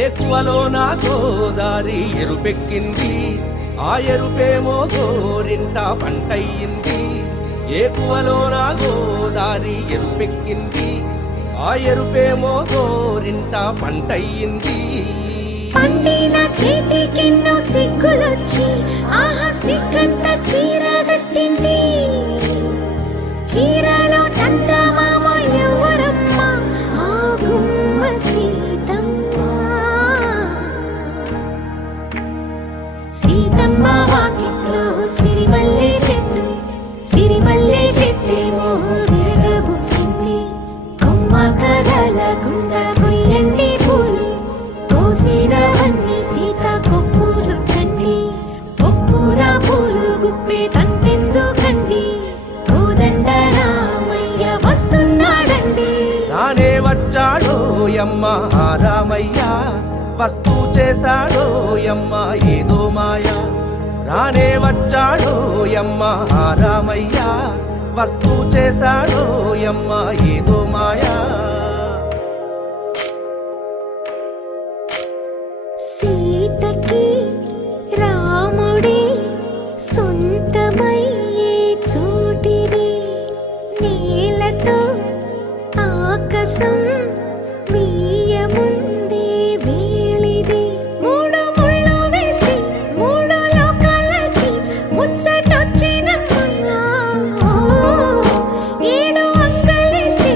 ఏకువలో నా గోదారి ఎరుపెక్కింది, ఆ ఎరుపేమో గోరింట పంటయ్యింది. ఏకువలో నా గోదారి ఎరుపెక్కింది, ఆ ఎరుపేమో గోరింట పంటయ్యింది. పండిన చేతికెన్నో సిగ్గులొచ్చి ఆహా సిగ్గంత చీర కట్టింది. చీరలో చందమామ ఎవరమ్మ, ఆ గుమ్మ సీతమ్మ. సీతమ్మ వాకిట్లో సిరిమల్లె చెట్టు, సిరిమల్లె చెట్టేమో విరగబూసింది. కొమ్మ కదలకుండా కొయ్యండి పూలు, కోసినవన్నీ సీత కొప్పు చుట్టండి. ఒప్పున పూలు గుప్పే తంతెందుకండి, కోదండ రామయ్య వస్తున్నాడండి. రానే వచ్చాడో యమ్మ ఆ రామయ్య, వస్తూ చేశాడో యమ్మ ఏదో మాయా. రానే వచ్చాడో యమ్మ ఆ రామయ్య, వస్తూ చేశాడో యమ్మ ఏదో మాయా. సీతకి రాముడే సొంతమయ్యే చోటిది, నేలతో ఆకాశం మీయముందే వేళిది. మూడు ముళ్ళు వేస్తే మూడు లోకాలకి ముచ్చటొచ్చినమ్మా. ఏడు అంగలేస్తే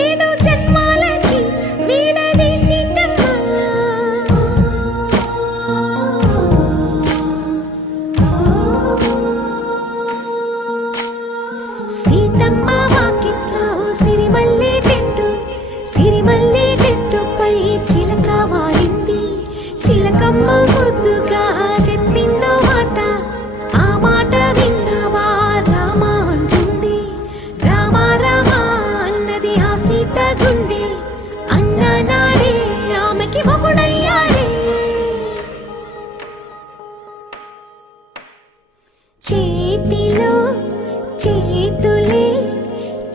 ఏడు జన్మాలకి వీడదీసిద్దమ్మా. సీతమ్మ వాకిట్లో సిరిమల్లె చెట్టు, సిరిమల్లె చెట్టుపై చిలక వాలింది. చిలకమ్మ ముద్దుగా చెప్పిందో మాట, ఆ మాట విన్నవా రామ అంటుంది. రామ రామ అన్నది ఆ సీత గుండె, అన్న నాడే ఆమెకి మొగుడయ్యాడే. చేతిలో చేతులే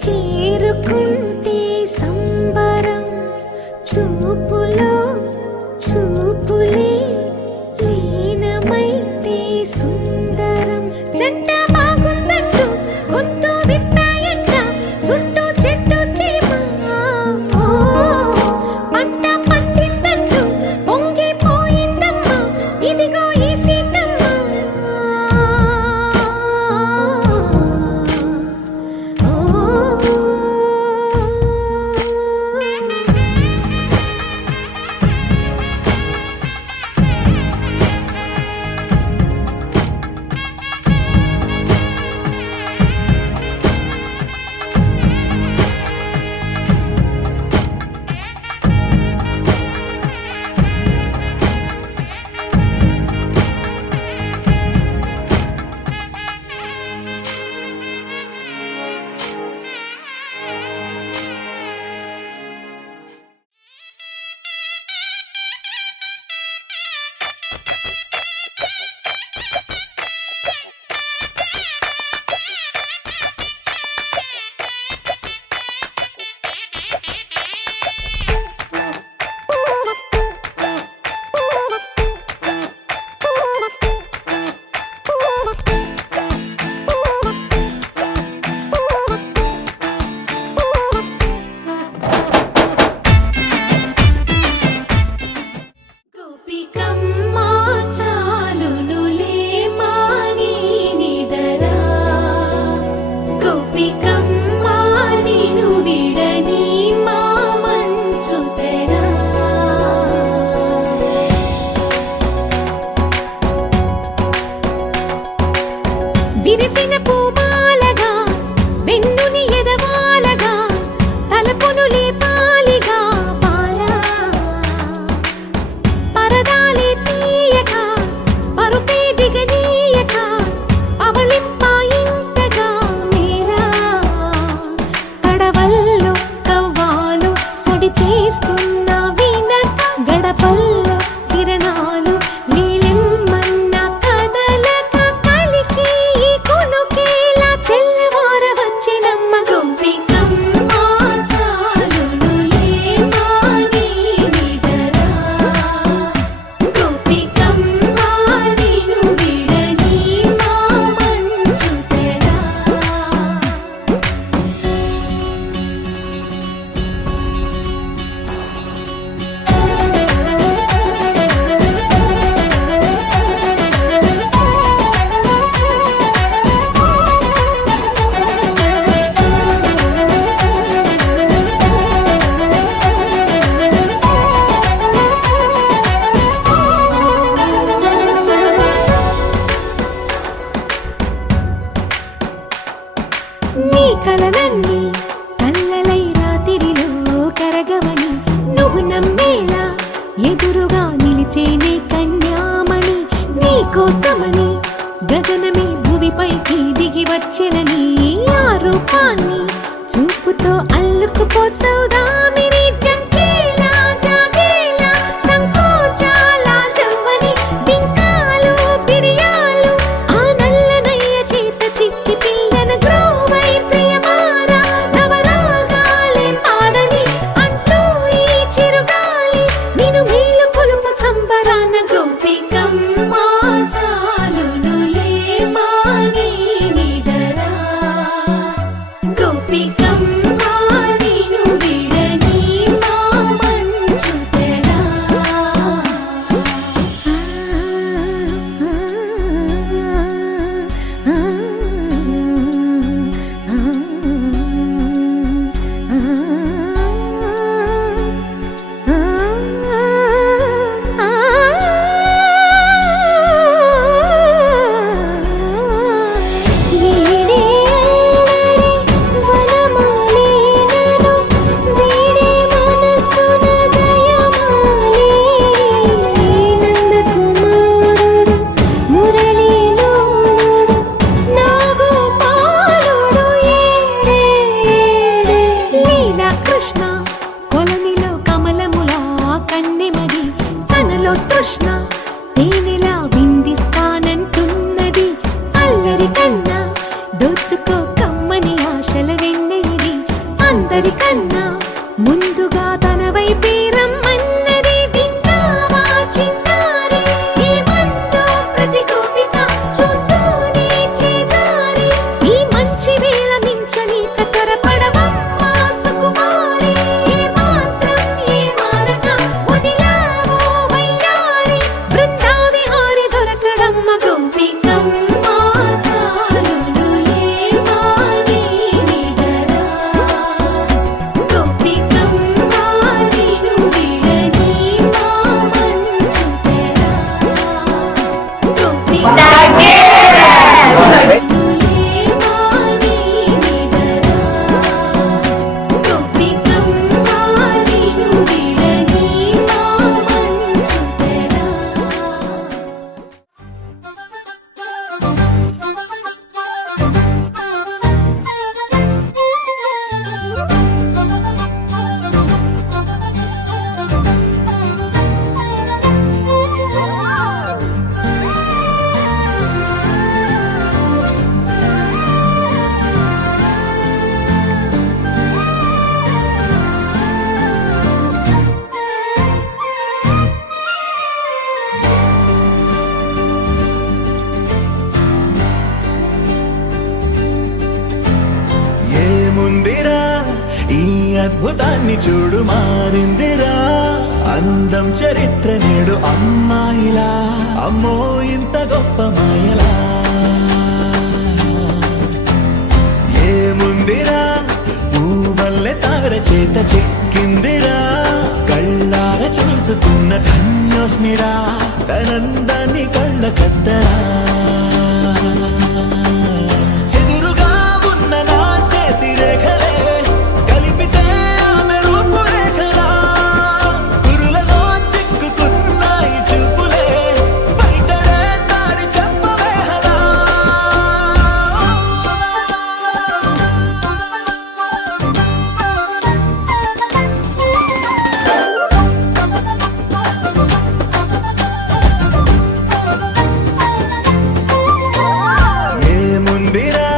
చేరుకుంటే సంబరం, చూపులో చూపులే ఎదురుగా నిలిచేనే కన్యామణి నీకోసమని గగనమే భువిపైకి దిగి వచ్చెనని ఆ రూపాన్ని చూపుతో అల్లుకుపోసౌదామిని జంకేలా జాగేలా సంకోచాల జవ్వని బింకాలు బిరియాలు ఆ నల్లనయ్య చేత చిక్కి పిల్లన గ్రోవై ప్రియమారా నవరాగాలే పాడని అంటూ ఈ చిరుగాలి నిన్ను మేలు కొలుపు సంబరాన గోపికమ్మ చాలునులే మాని నిదరా గోపికమ్మ నిన్ను విడని మా మంచు తెరా కృష్ణ కొలనిలో కమలములా కన్నెమది తనలో తృష్ణ తేనెలా విందిస్తానంటున్నది అల్లరి కన్నా దోచుకో కమ్మని ఆశల వెన్నెయిది అందరికన్నా ముందుగా తన వైపే రమ్మన్నది విన్నావా చిన్నారి ఏమందో ప్రతి గోపిక చూస్తూనే చేజారి ఈ మంచి వేళ మించని కతరపడవమ్మ సుకుమారి ఏ మాత్రం ఏ మారక వదిలావో వయ్యారి బృందావిహారి దొరకడమ్మ గోపికమ్మ చాలునులే మాని నిదరా గోపికమ్మ నిన్ను విడని మా మంచు తెరా గోపికమ్మ చాలునులే మాని నిదరా గోపికమ్మ నిన్ను విడని మా మంచు తెరా ఏముందిరా ఈ అద్భుతాన్ని చూడు మారిందిరా అందం చరిత్ర నేడు అమ్మాయిలా అమ్మో ఇంత గొప్ప మాయలా ఏముందిరా పూవల్లె తార చేత చిక్కిందిరా కళ్ళార చూసుకున్న ధన్యోస్మిరా తనందాన్ని కళ్ళ కద్దరా చెదురుగా ఉన్న నా చేతి రేఖలే కలిపితే ఆమె రూపురేఖలా కురులలో చిక్కుకున్నాయి చూపులే బయటనే దారి చెప్పవేహలా ఏముందిరా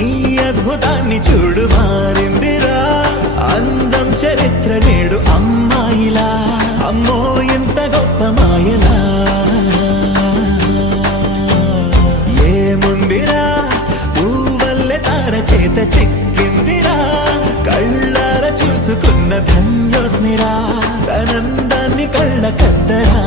ఈ అద్భుతాన్ని చూడు మారిందిరా అందం చరిత్ర నేడు అమ్మాయిలా అమ్మో ఇంత గొప్ప మాయలా ఏముందిరా పూవల్లె తార చేత చిక్కిందిరా కళ్ళార చూసుకున్న ధన్యోస్మిరా తనందాన్ని కళ్ళ కద్దరా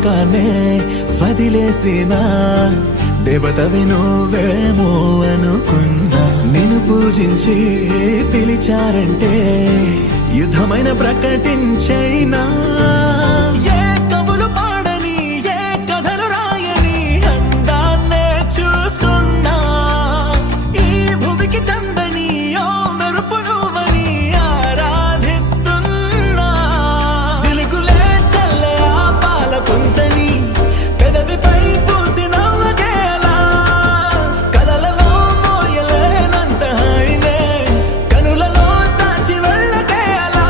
లోకాన్నే వదిలేసిన దేవతవి నువ్వేమో అనుకున్నా నిన్ను పూజించి పిలిచారంటే యుద్ధమైన ప్రకటించైనా ఏ కవులు పాడని ఏ కథలు రాయని అందాన్నే చూస్తున్నా ఈ భూమికి చందని ఓ మెరుపు నువ్వని ఆరాధిస్తున్నా చిలుకులే చల్లే ఆ పాల పుంతని పెదవిపై పూసి నవ్వగేలా కలలలో మోయలేనంత హాయినే కనులలో దాచి వెళ్ళగేలా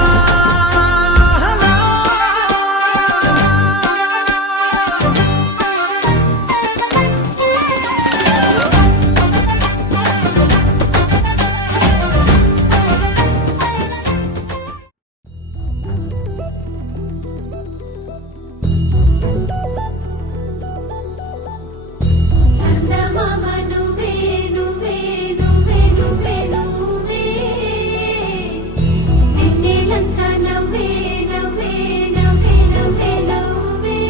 చందమామ నువ్వే నువ్వే నువ్వే నువ్వే నువ్వే వెన్నెలంతా నవ్వే నవ్వే నవ్వే నవ్వే నవ్వే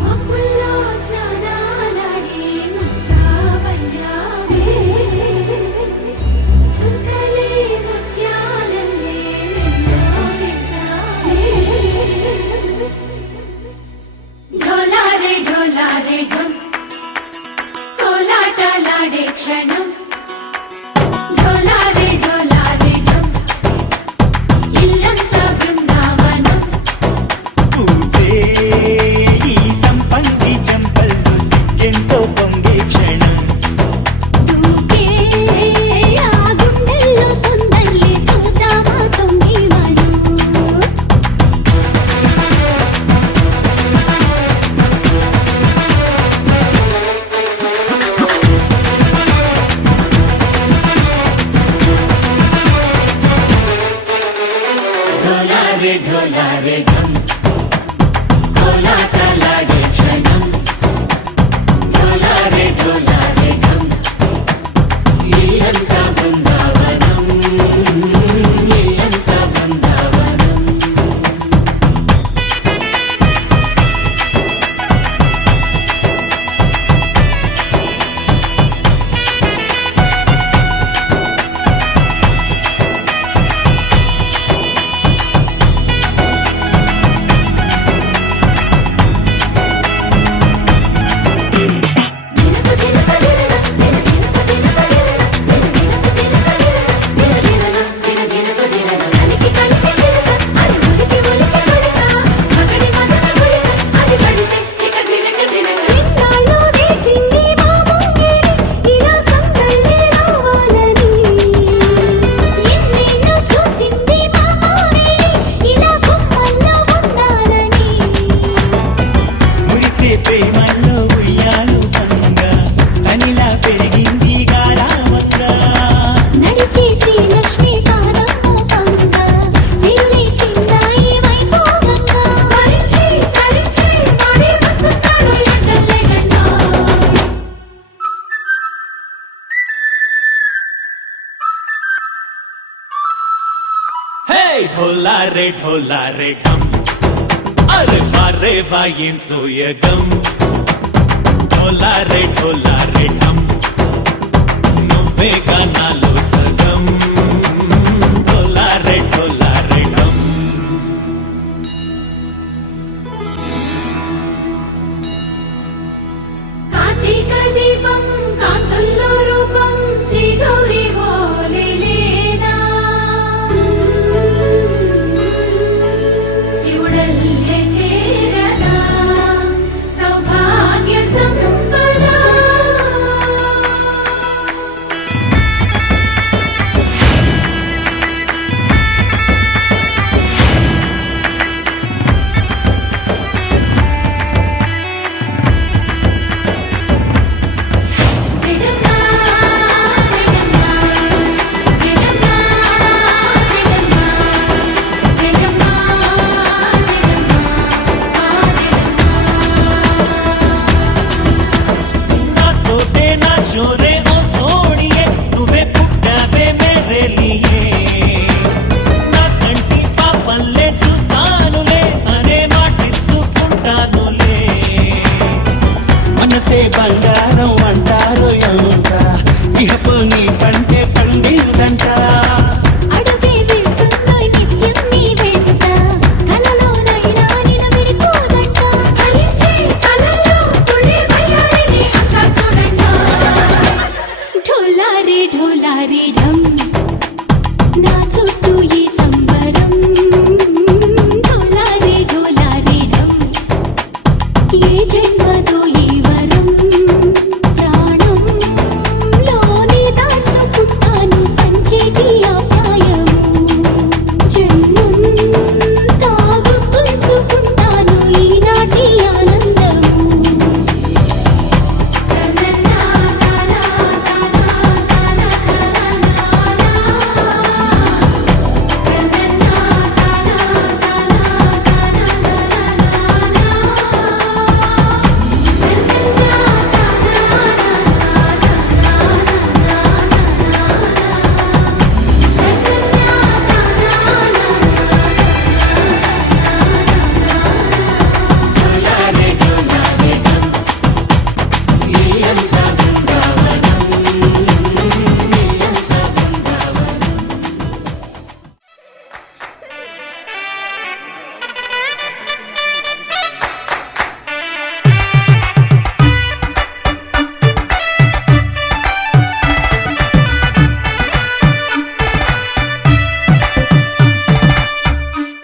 మబ్బుల్లో స్నానాలాడి ముస్తాబయ్యావే చుక్కలే ముత్యాలల్లే నిన్ను వేసావే ढोलारे ढोलारे ढम कोलाटलाडे क्षणं ढोलारे ढोलारे ढम इल्लंता बृंदावनं పూసే ఈ సంపంగి చెంపల్లో సిగ్గెంతో పొంగే క్షణం దూకే ఆ గుండెల్లో తొందల్లి చూద్దామా తొంగి మను ढोलारे ढोलारे ढम कोलाटलाडे क्षणं ढोलारे ढोलारे ढम इल्लंता बृंदावनं इल्लंता बृंदावनं మురిసే ప్రేమల్లో ఉయ్యాలు పంగా తనిలా పెరిగింది గారావంగా నడిచే శ్రీలక్ష్మి కారమ్మ పంగా సిల్లి చిందాయి వైభోగంగా పరిచి పరిచి మడి వస్తున్నాడు ఎండలే గంట హే ढोलारे ढम అరే వారే వాయిన్ సోయగం ढोलारे ढम నువ్వే గానాలో సగం ढोलारे ढम కార్తీక దీపం కాంతుల్లో రూపం శ్రీ గౌరీ ఓలే లేదా శివుడల్లే చేరదా సౌభాగ్య సంపద ढोलारे ढम నా చుట్టూ ఈ సంబరం ढोलारे ढोलारे ढम ఏ జన్మదో ఈ వరం ప్రాణం లోని దాచుకుంటాను పంచేటి ఆప్యాయము జన్మం తాగుతుంచుకుంటాను ఈనాటి ఆనందము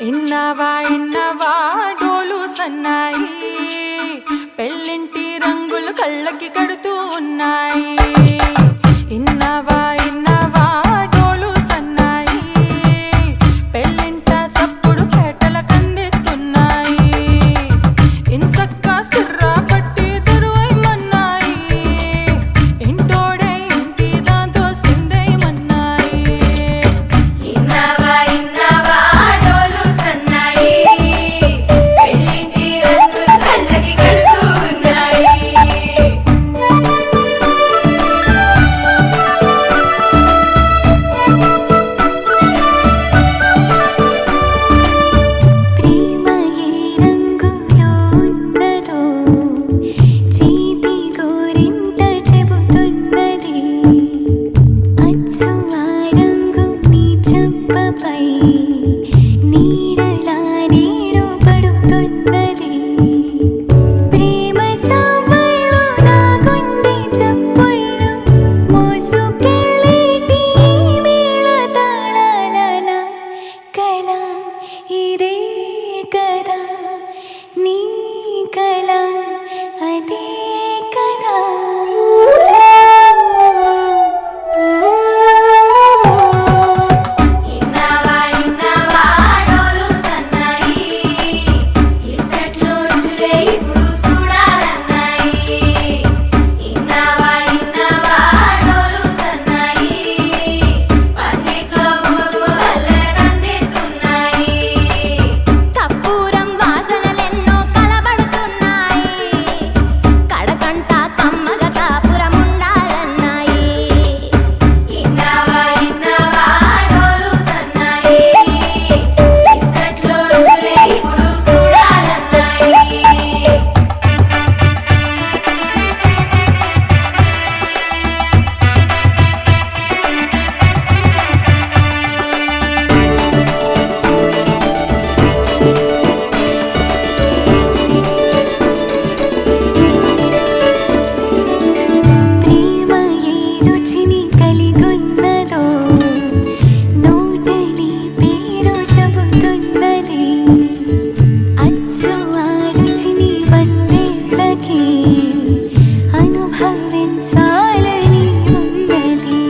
ఇన్నవా డోలు సన్నాయి పెళ్ళింటి రంగులు కళ్ళకి కడుతూ ఉన్నాయి ఇన్నవా డోలు సన్నాయి పెళ్ళింట సప్పుడు పేటల కందెత్తున్నాయి ఇంచక్క సిర్రా పట్టి దరువైమన్నాయి ఇంటోడే ఇంటి దాంతో సిందేయమన్నాయి ఇన్నవా డోలు సన్నాయి పెళ్ళింటి రంగులు కళ్ళకి కడుతూ ఉన్నాయి ప్రేమ ఏ రంగులో ఉన్నదో చేతి గోరింట చెబుతున్నది అచ్చు ఆ రంగు నీ చెంపపై నీడలా నీడు పడుతున్నది ప్రేమ సావళ్ళు నా గుండె చప్పుళ్ళు మోసుకెళ్ళేటి మేళ తాళాలన కల ఇదే కదా నీ కల అదే కదా ఇన్నవా డోలు సన్నాయి ఇస్తట్లో చులే ఇప్పుడు చూడాలన్నాయి ఇన్నవా డోలు సన్నాయి పందిట్లో గుమగుమ వల్లే కందిస్తున్నాయి కప్పూరం వాసనలెన్నో కలబడుతున్నాయి కడకంట కమ్మగ కాపురం ఉండాలన్నాయి ఇన్నవా డోలు సన్నాయి ఇస్తట్లో చులే ఇప్పుడు చూడాలన్నాయి ప్రేమ ఏ రుచిని కలిగొన్నదో నోటని పేరు చెబుతున్నది అచ్చు ఆ రుచిని వందేళ్ళకి అనుభవించాలని ఉన్నది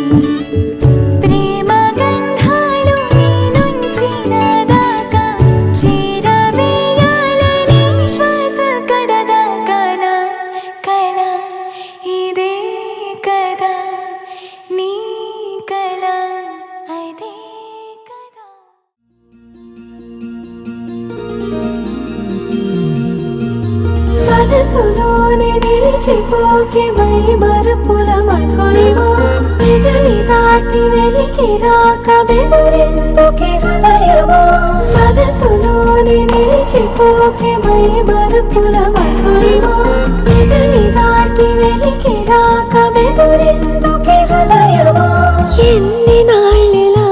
ప్రేమ గంధాలు నీ నుంచి నా దాకా చేరవేయాలని శ్వాస కడదాకా నా కల ఇదే కదా నీ కల అదే కదా మనసులోనే నిలిచిపోకే మై మరపుల మధురిమా పెదవి దాటి వెలికి రాక బెదురెందుకే హృదయమా మనసులోనే నిలిచిపోకే మై మరపుల మధురిమా పెదవి దాటి వెలికి రాక బెదురెందుకే హృదయమా ఎన్ని నాళ్ళిలా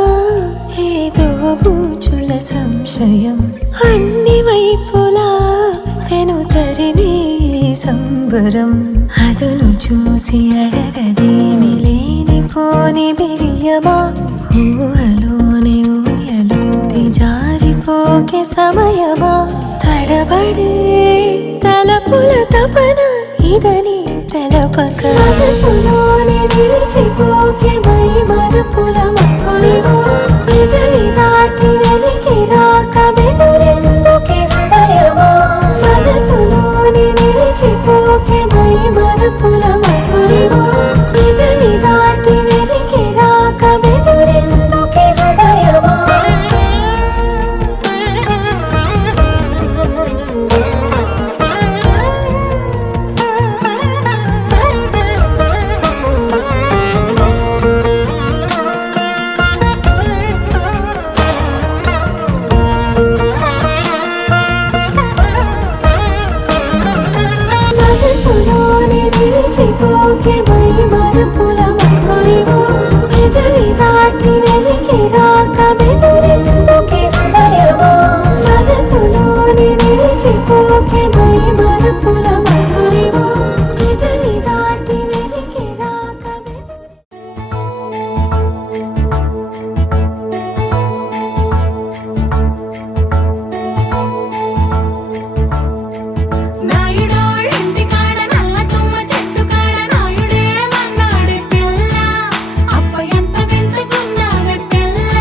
ఏదో బూచుల సంశయం అన్ని వైపులా వెనుతరినే సంబరం అదును చూసి అడగదేమి లేని ఆగిపోని బిడియమా ఊహలోని ఊయలోకి జారిపోకే సమయమా తడబడే తలపుల తపన ఇదని తెలపక మనసులోని విడిచిపోకే మై మరపుల మధురిమా పెదవి దాటి వెలికి రాక బెదురెందుకే హృదయమా మనసులోని విడిచిపోకే మై మరపుల మధురిమా పెదవి దాటి వెలికి రాక బెదురెందుకే హృదయమా మనసులోని విడిచిపోకే మై మరపుల మధురిమా పెదవి దాటి వెలికి రాక బెదురెందుకే హృదయమా మనసులోని విడిచిపోకే మై మరపుల మధురిమా పెదవి దాటి వెలికి రాక నాయుడోళ్ళింటి కాడ నల్ల తుమ్మ చెట్టు కాడ నాయుడే మన్నాడే పిల్ల అప్ప ఎంత వింతకున్నావే పిల్ల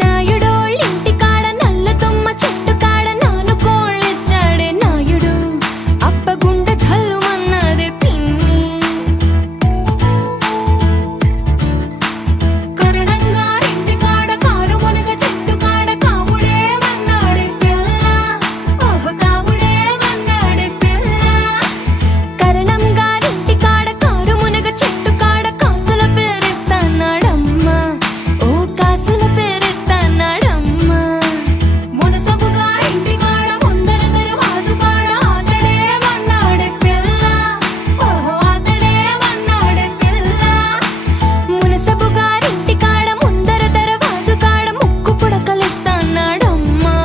నాయుడోళ్ళింటి కాడ నల్ల తుమ్మ చెట్టు కాడ నాను కోళ్ళిచ్చాడే నాయుడు అప్ప గుండె చల్లుమన్నదే పిన్ని కరుణంగారింటి కాడ కారు మునగ చెట్టు కాడ కావుడే మన్నాడే పిల్ల ఓహ కావుడే మన్నాడే పిల్ల కరణం గారింటి కాడ కారు మునగ చెట్టు కాడ కాసుల పేరిస్తాన్నాడమ్మా ఓ కాసుల పేరిస్తాన్నాడమ్మా మునసబు గారింటి కాడ ముందర దరవాజు కాడ ఆతడే మన్నాడే పిల్ల ఓహో ఆతడే మన్నాడే పిల్ల మునసబు గారింటి కాడ ముందర దరవాజు కాడ ముక్కు పుడకలిస్తాన్నాడమ్మా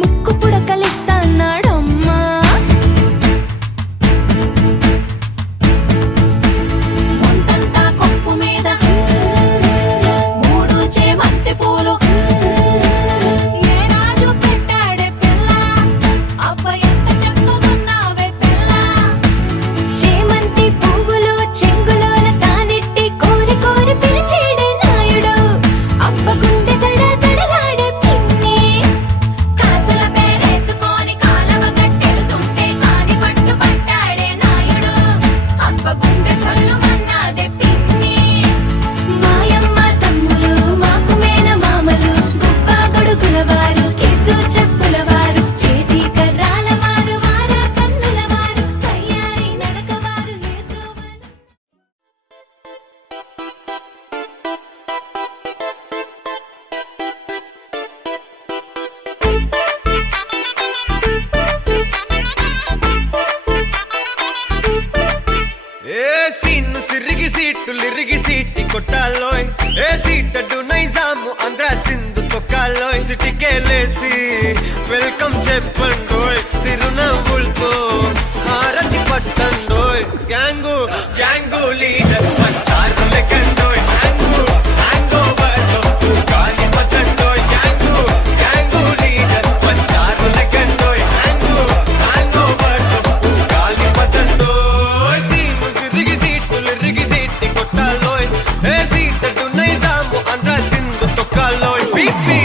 ముక్కు పుడకలిస్తాన్నాడమ్మా ముందంతా కొప్పు మీద మూడు చేమంతి పూలు ఏ రాజు పెట్టాడే పిల్ల అబ్బ ఎంత చెప్పుకున్నావే పిల్ల చేమంతి పువ్వులు చెంగులోన తానెట్టి కోరి కోరి పిలిచేడే నాయుడు అబ్బ గుండె తడ తడలాడే పిన్ని కాసుల పేరేసుకొని కాలవ గట్టెడుతుంటే కాని పట్టు పట్టాడే నాయుడు అబ్బ గుండె చల్లుమన్నాదే పిన్ని మాయమ్మ తమ్ములు మాకు మేన మామలు గుబ్బ గొడుగుల వారు కేప్రు చెప్పుల వారు చేతి కర్రాల వారు వార కన్నుల వారు తయారీ నడక వారు నేత్రోవలు ఏ సీన్ను సిరిగి సీట్టులిరిగి సీటి కొట్టాలోయ్ ఏ సీటడ్డు నైజాము ఆంధ్ర సింధు తొక్కాలోయ్ సిటికేలేసి వెల్కమ్ చెప్పండోయ్ సిరునవ్వులతో హారతి పట్టండోయ్ గ్యాంగు గ్యాంగు లీడర్ పంచారు లెక్కండోయ్ గ్యాంగు గ్యాంగ్ ఓవర్లో గాలి పట్టండోయ్ గ్యాంగు గ్యాంగు లీడర్ పంచారు లెక్కండోయ్ గ్యాంగు గ్యాంగ్ ఓవర్లో గాలి పట్టండోయ్ సీను సిరిగి సీటులిరిగి సీటి కొట్టాలోయ్ ఏ సీటడ్డు నైజాము ఆంధ్ర సింధు తొక్కాలోయ్ పీపీ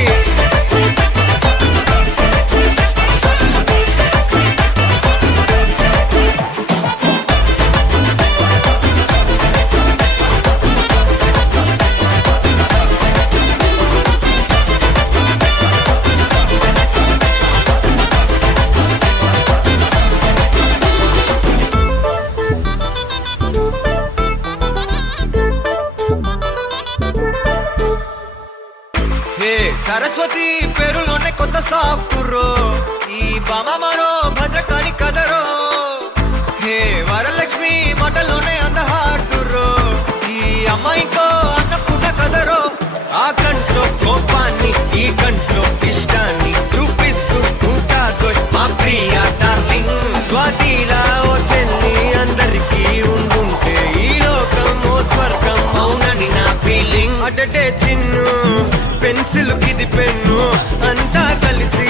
హే సరస్వతి పేరులోనే కొత్త సాఫ్ట్రో ఈ బామ మరో భద్రకాళి కదరో హే వరలక్ష్మి మాటలోనే అందహార్దురో ఈ అమ్మాయికో అన్నపూర్ణ కదరో ఆ కంట్లో కోపాన్ని ఈ కంట్లో ఇష్టాన్ని చూపిస్తూ ఉంటాదో మా ప్రియ డార్లింగ్ స్వాతిలా ఓ చెల్లి అందరికి అటటే చిన్ను పెన్సిల్ కిది పెన్ను అంతా కలిసి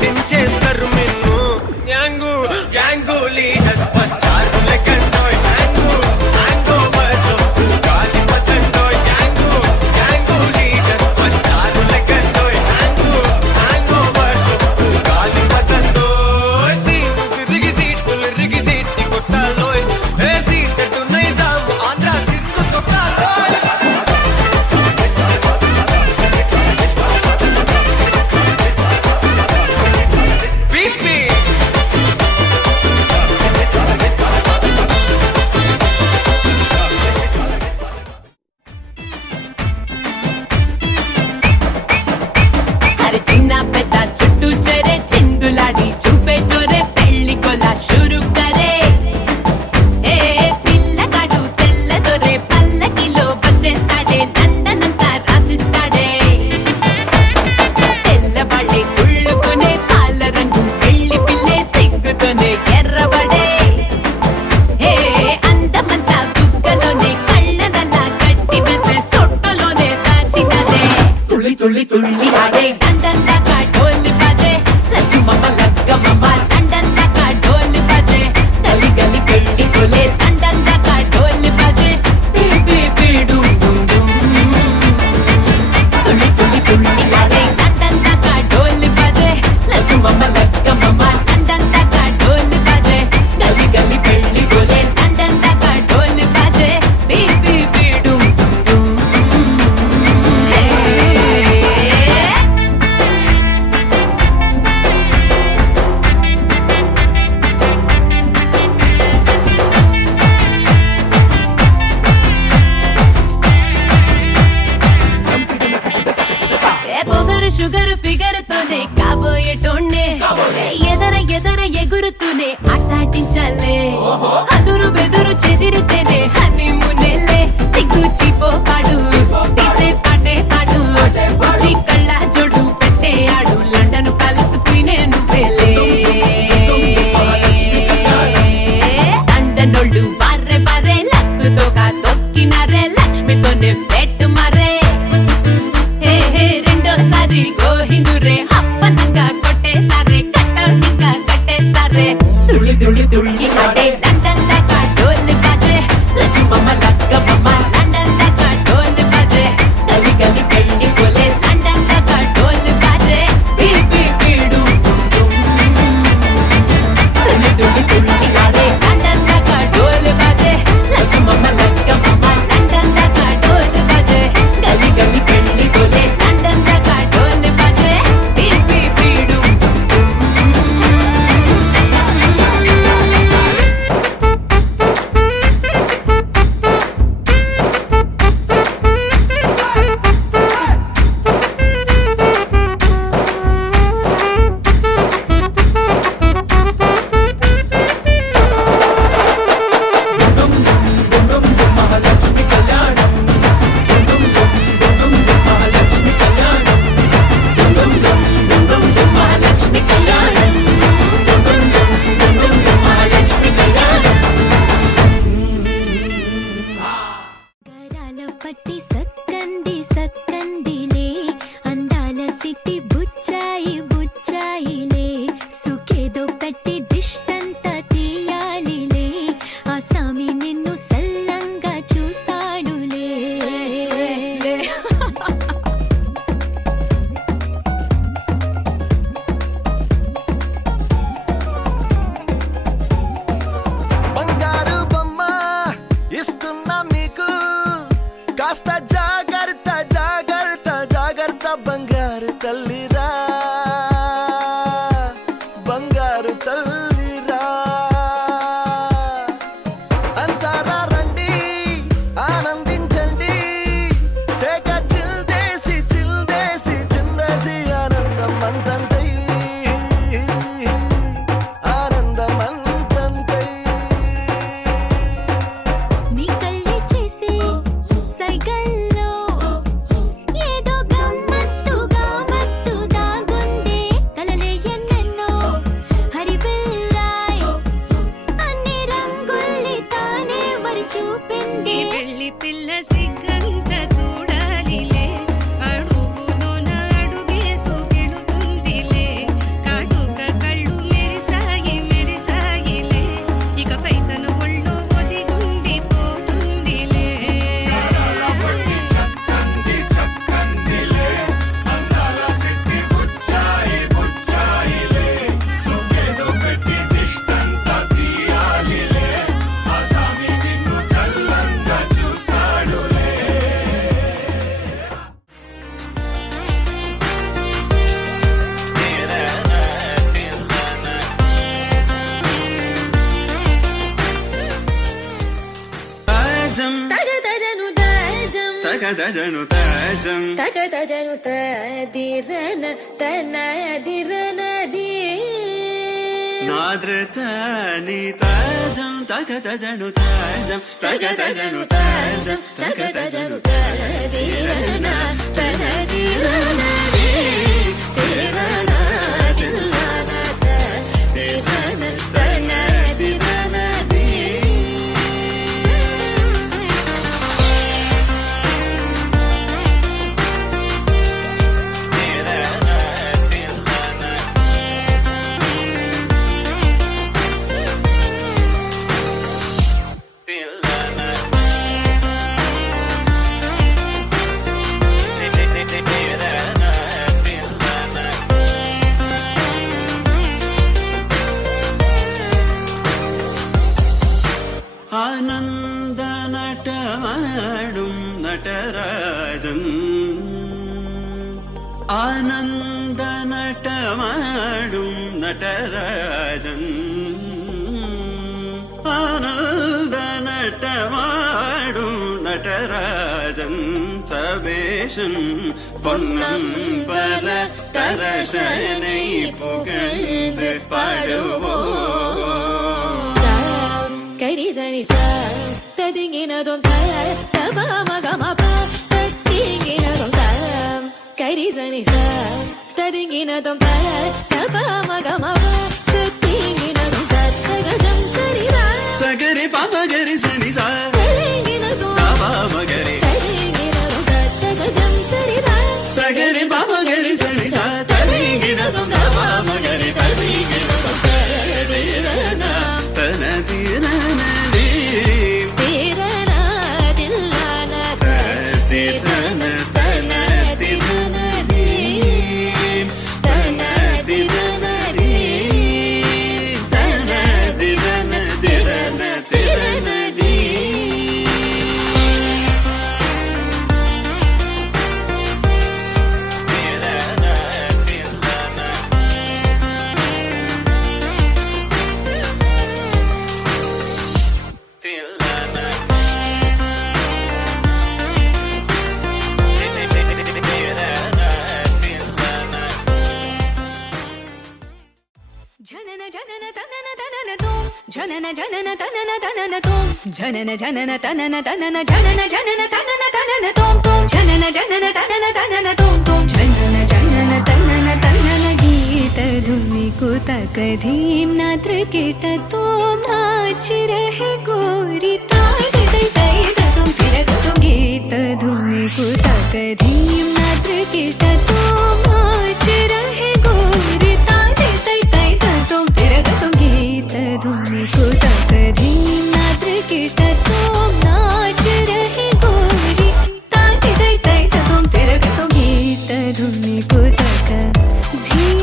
దించేస్తారు మిన్ను గ్యాంగు గ్యాంగు లీడర్ వచ్చారు లెక్కంటో గ్యాంగు గ్యాంగు బర్లో గాలి పతంటో గ్యాంగు గ్యాంగు లీడర్ వచ్చారు లెక్కంటో గ్యాంగు గ్యాంగు బర్లో గాలి పతంటో సిరిగి సీట్ కొట్టాలో ఏ సీట్ నైజాం ఆంధ్ర సిద్ధు తొక్కాలో పీపీ అరే చిన్న పెద్ద చుట్టూ చెరే చిందులాడి చూపే చోరే పెళ్లి కొలా షురు కరే ఏ పిల్లగాడు తెల్లదొరే పల్లకిలో వచ్చేస్తాడే లండన్ అంతా రాసిస్తాడే తెల్లబడే కుళ్ళుకునే పాల రంగు పెళ్లి పిల్లే సిగ్గుతోనే ఎర్రబడే ఏ అందమంతా బుగ్గలోనే కళ్ళనల్లా కట్టి వేసే సొట్టలోనే దాచినదే తుళ్ళి తుళ్ళి తుళ్ళి ఆడే లండన్ దాకా డోలు బాజే లచ్చుమమ్మ లగ్గమమ్మ లండన్ దాకా డోలు బాజే గలి గలి పెళ్లి కొలే లండన్ దాకా డోలు బాజే బీ బీ డుమ్ డుమ్ డుమ్ తుళ్ళి తుళ్ళి తుళ్ళి ఆడే లండన్ దాకా డోలు బాజే లచ్చుమమ్మ లగ్గమమ్మ లండన్ దాకా డోలు బాజే గలి గలి పెళ్లి కొలే లండన్ దాకా డోలు బాజే బీ బీ డుమ్ డుమ్ డుమ్ హే ఏ పొగరు షుగర్ ఫిగర్ తోనే కాబోయేటోన్నే ఎదర ఎదర ఎగురుతూనే ఆటాటించాలే అదురు బెదురు చెదిరితేనే హనీమూనేలే సిగ్గు చీపోపాడు తీసే పాటే పాడు వచ్చి కళ్ళ జోడు పెట్టే ఆడు లండన్ కలుసుకునే నువ్వేలే లండనోళ్ళు బార్రే బార్రే లక్కుతో తొక్కినారే లక్ష్మితోనే పెట్టు మరే రెండోసారి గోహిందురే అప్పనంగా కొట్టేసారే కట్టౌట్ ఇంకా కట్టేస్తారే తుళ్ళి తుళ్ళి తుళ్ళి ఆడే లండన్ దాకా డోలు బాజే లచ్చుమమ్మ లగ్గమమ్మ లండన్ దాకా డోలు బాజే గలి గలి పెళ్లి కొలే లండన్ దాకా డోలు బాజే బీ బీ బీ డుమ్ డుమ్ డుమ్ తుళ్ళి తుళ్ళి తుళ్ళి ఆడే లండన్ దాకా డోలు బాజే లచ్చుమమ్మ లగ్గమమ్మ లండన్ దాకా డోలు బాజే గలి గలి పెళ్లి కొలే లండన్ దాకా డోలు బాజే బీ బీ బీ డుమ్ డుమ్ మహాలక్ష్మి కళ్యాణం మహాలక్ష్మి కళ్యాణం గరాల పట్టి సక్కంది సక్కందిలే అందాల సిట్టి బుచ్చాయి బుచ్చాయిలే సుఖేదో పెట్టి దిష్టంతా తీయాలిలే ఆ సామి నిన్ను సల్లంగా చూస్తాడులే బంగారు బొమ్మ ఇస్తున్నా మీకు కాస్త జాగ్రత్త జాగ్రత్త జాగ్రత్త బంగారు తల్లిరా బంగారు తల్లిరా అంతారా రండి ఆనందించండి తెగ చిల్దేసి చిందేసి ఆనందం అంతంతై ఆనందం అంతంతై నీ కళ్ళే చేసే సైగల్లో ఏదో గమ్మత్తుగా మత్తు దాగుందే కలలే ఎన్నెన్నో హరిబిల్లాయ్ అన్ని రంగుల్ని తానే మరి చూపింది పెళ్లి పిల్ల సిగ్గంత చూడాలి తగదజను తాజం తగదజను తదిరన తనదిరనది నాద్రతాని తాజం తగదజను తాజం తగదజను తాజం తగదజను తదిరన తనదిరనది తిరన తిల్లన తదిరన తనదిరనది ആനന്ദ നടമാടും നടരാജൻ ആനന്ദ നടമാടും നടരാജൻ ആനന്ദ നടമാടും നടരാജൻ സവേശൻ പൊന്നമ്പല തരശனை പുകഴ്ந்து പാടുவோம் கரிசனி சார் ததிங்கினதும் தபமகமப தத்திங்கினதும் தம் கரிசனி சார் ததிங்கினதும் தபமகமப தத்திங்கினதும் தத்தகஜம் கரிரா சகரி பமகரி சனி சா ததிங்கினதும் தபமகரி ததிங்கினதும் தத்தகஜம் கரிரா சகரி பமகரி சனி சா ததிங்கினதும் தபமகரி ததிங்கினதும் ததிரனா தனதிரனதி திரனா தில்லான திரன தனதிரனதி தனதிரனதி தனதிரனதிரனதி జనన జనన తనన తనన తోం జనన జనన తనన తనన తోం జనన జనన తనన తనన జనన జనన తనన తనన తోం తోం జనన జనన తనన తనన తోం తోం జనన జనన తనన తనన గీత ధుని కుతక ధీం నాత్ర కిట తోం నాచ రహే గోరి తాయి తై తై తోం తిరగ తోం గీత ధుని కుతక ధీం నాత్ర కిట తోం నాచ రహే గోరి తాయి తై తై తోం తిరగ తోం గీత ధుని కుతక ధీం నాత్ర కిట తోం నాచ రహే గోరి తాయి తై తై తోం తిరగ తోం గీత ధుని కుతక ధీం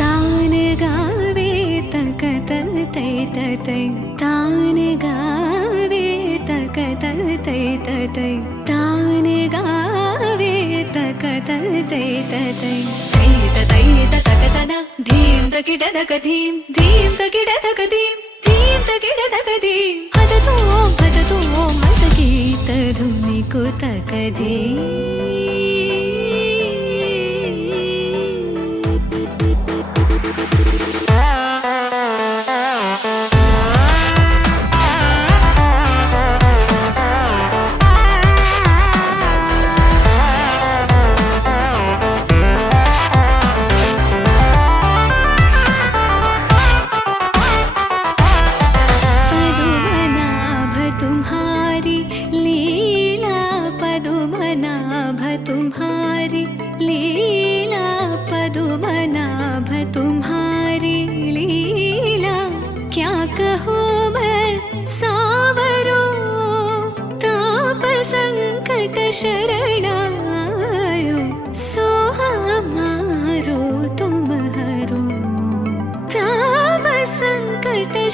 తాన గావే తకతల్ తై తై తాన గావే తకతల్ తై తై తాన గావే తకతల్ తై తై తై తకతన ధీం తకిడ తక ధీం ధీం తకిడ తక ధీం ధీం తకిడ తక ధీం హదతో మత గీత ధుని కుతక ధీం पदुमनाभ तुम्हारी लीला पदुमनाभ तुम्हारी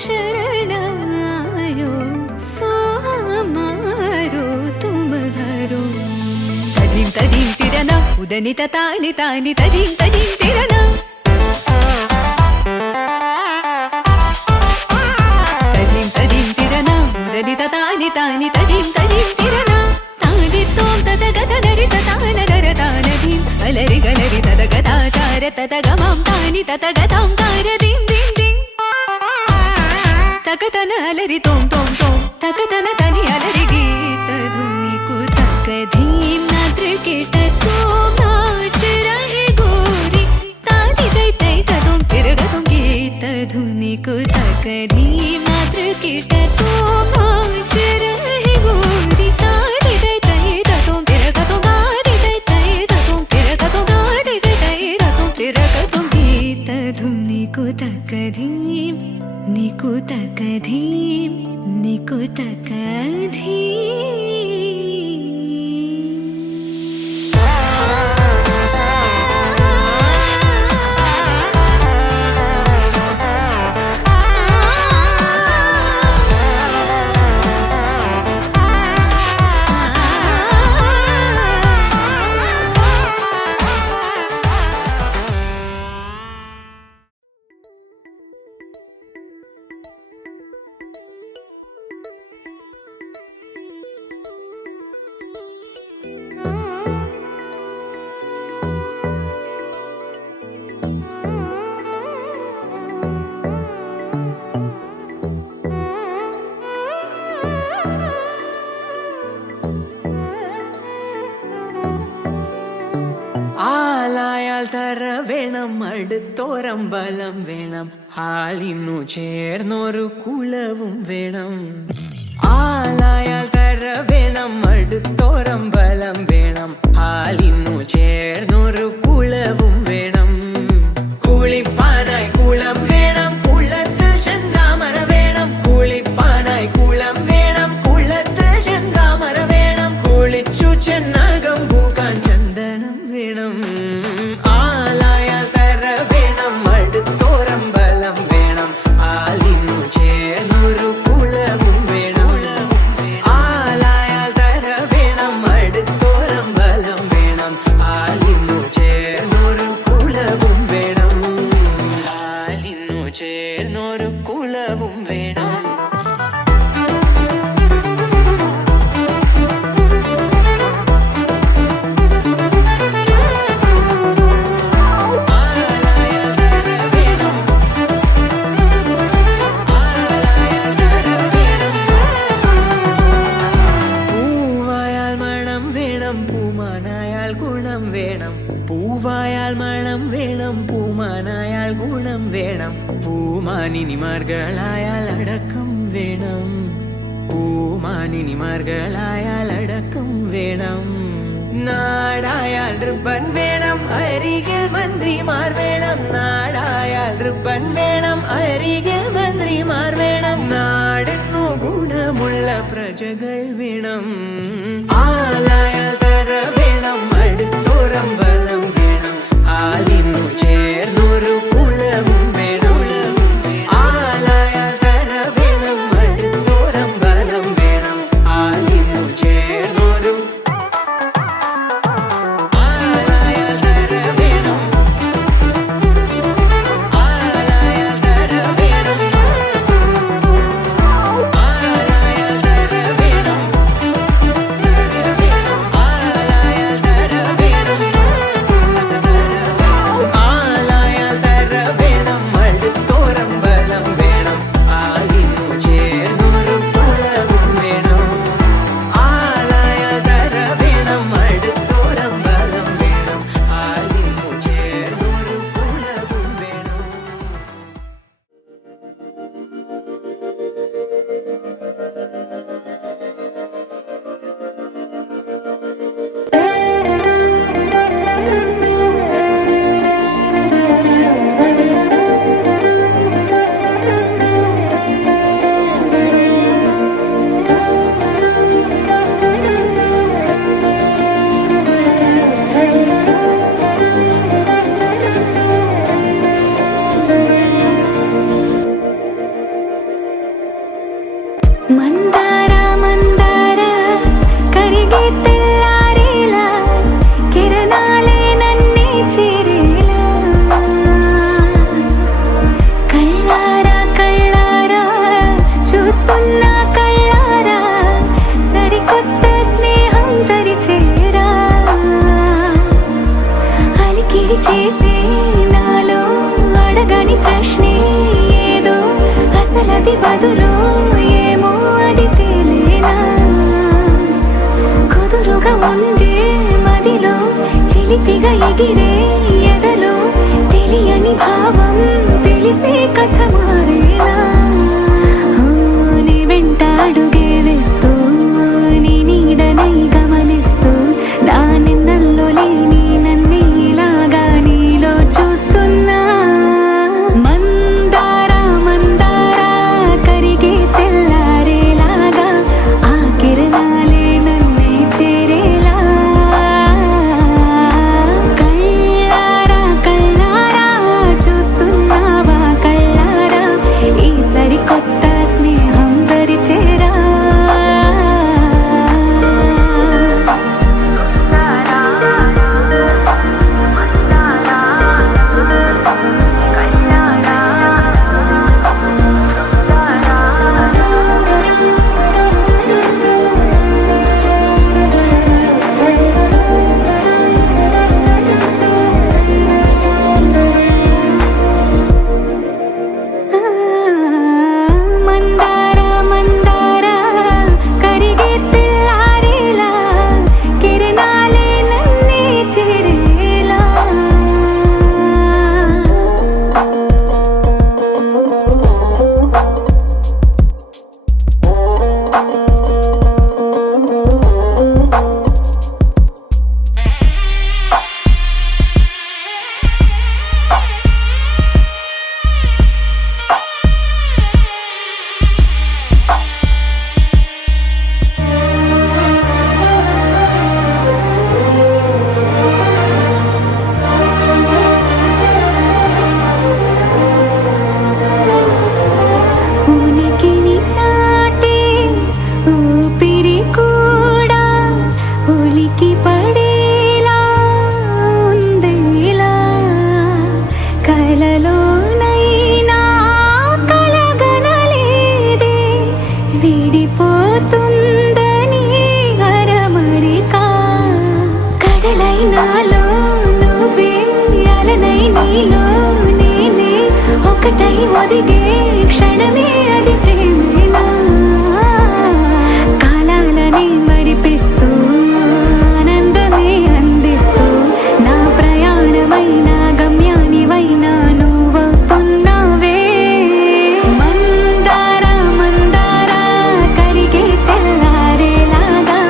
शरणायो सो हमारो तुम हरो तदीम तिरना उदनित तानि तानि तदीम तिरना तदीम तिरना उदनित तानि तानि तदीम तिरना तानि तोम तद गत नरित तान नर तानदीम अलरि गलरि तद गताचार तद गमां तानि तद गतां कार दीम दीम दीम तकतन अलरि तोम तोम तोम तकतन तनि अलरि गीत धुनि कुतक धीम नाद्र केट तोम नाच रहे गोरी तानि तै तै तोम तिरगतोम गीत धुनि कुतक धीम नाद्र केट तोम नाच रहे गोरी तानि तै तै तोम तिरगतोम गादि तै तै तोम तिरगतोम गादि तै तै तोम तिरगतोम गीत धुनि कुतक धीम निकुतक धीम निकुतक ആലായാൽ തര വേണം അടുത്തോരമ്പലം വേണം ആലിന്നു ചേർന്നൊരു കുലവും വേണം ആലായാൽ തര വേണം അടുത്തോരമ്പലം വേണം ആലിന്നു ചേർന്നൊരു കുലവും വേണം കുളിപ്പാനായി കുളം വേണം കുളത്ത് ചെന്താമര വേണം കുളിപ്പാനായി കുളം വേണം കുളത്ത് ചെന്താമര വേണം കുളിച്ചു ചെന്നകം പൂക്കാൻ ചന്ദനം വേണം ആലായാൽ തര വേണം അടുത്തോരമ്പലം വേണം ആലിന്നു ചേർന്നൊരു കുളവും വേണം ആലായാൽ തര വേണം അടുത്തോരമ്പലം വേണം ആലിന്നു ചേർന്നൊരു കുളവും വേണം ആലിന്നു ചേർന്നൊരു കുളവും വേണം പൂവായാൽ മണം വേണം പൂമാനായാൽ ഗുണം വേണം പൂമാനിനിമാർകളായാൽ അടക്കം വേണം പൂമാനിനിമാർകളായാൽ അടക്കം വേണം നാടായാൽ റിബൻ വേണം അരികിൽ മന്ത്രിമാർ വേണം നാടായാൽ റിബൻ വേണം അരികിൽ മന്ത്രിമാർ വേണം നാടിനു ഗുണമുള്ള പ്രജകൾ വേണം ആലായാൽ തര വേണം അടുത്തോരമ്പലം വേണം ആലിന്നു ചേർന്നൊരു കുലവും വേണം ആലായാൽ തര വേണം അടുത്തോരമ്പലം വേണം ആലിന്നു ചേർന്നൊരു ആലായാൽ തര വേണം ആലായാൽ തര വേണം ആലായാൽ തര വേണം వేడి చేసే నాలో అడగని ప్రశ్నే ఏదో అసలది బదులు ఏమో అది తేలేనా కుదురుగా ఉండే మదిలో చిలిపిగా ఎగిరే ఎదలో తెలియని భావం తెలిసే కథ మారేనా నీ వెంట అడుగే వేస్తూ నీ నీడనై గమనిస్తూ నా నిన్నల్లో లేని నన్నే ఇలాగా నీలో చూస్తున్నా మందారా మందారా కరిగే తెల్లారేలాగా ఆ కిరణాలే నన్నే చేరేలా కళ్ళారా కళ్ళారా చూస్తున్నావా కళ్ళారా ఈ సరికొత్త స్నేహం పరిచేరా మందారా మందారా కరిగే తెల్లారేలా కిరణాలే నన్నే చేరేలా ఉనికిని చాటే ఊపిరి కూడా ఉలికి పడేలా ఉందేలా కలలోనైనా కలగనలేదే విడిపోతుందని అరమరిక కడలై నాలో నువ్వే అలనై నీలో నేనే ఒకటై ఒదిగే క్షణమే అది ప్రేమేనా కాలాలని మరిపిస్తూ ఆనందమే అందిస్తూ నా ప్రయాణమైన గమ్యానివైనా నువ్వవుతున్నావే మందారా మందారా కరిగే తెల్లారేలాగా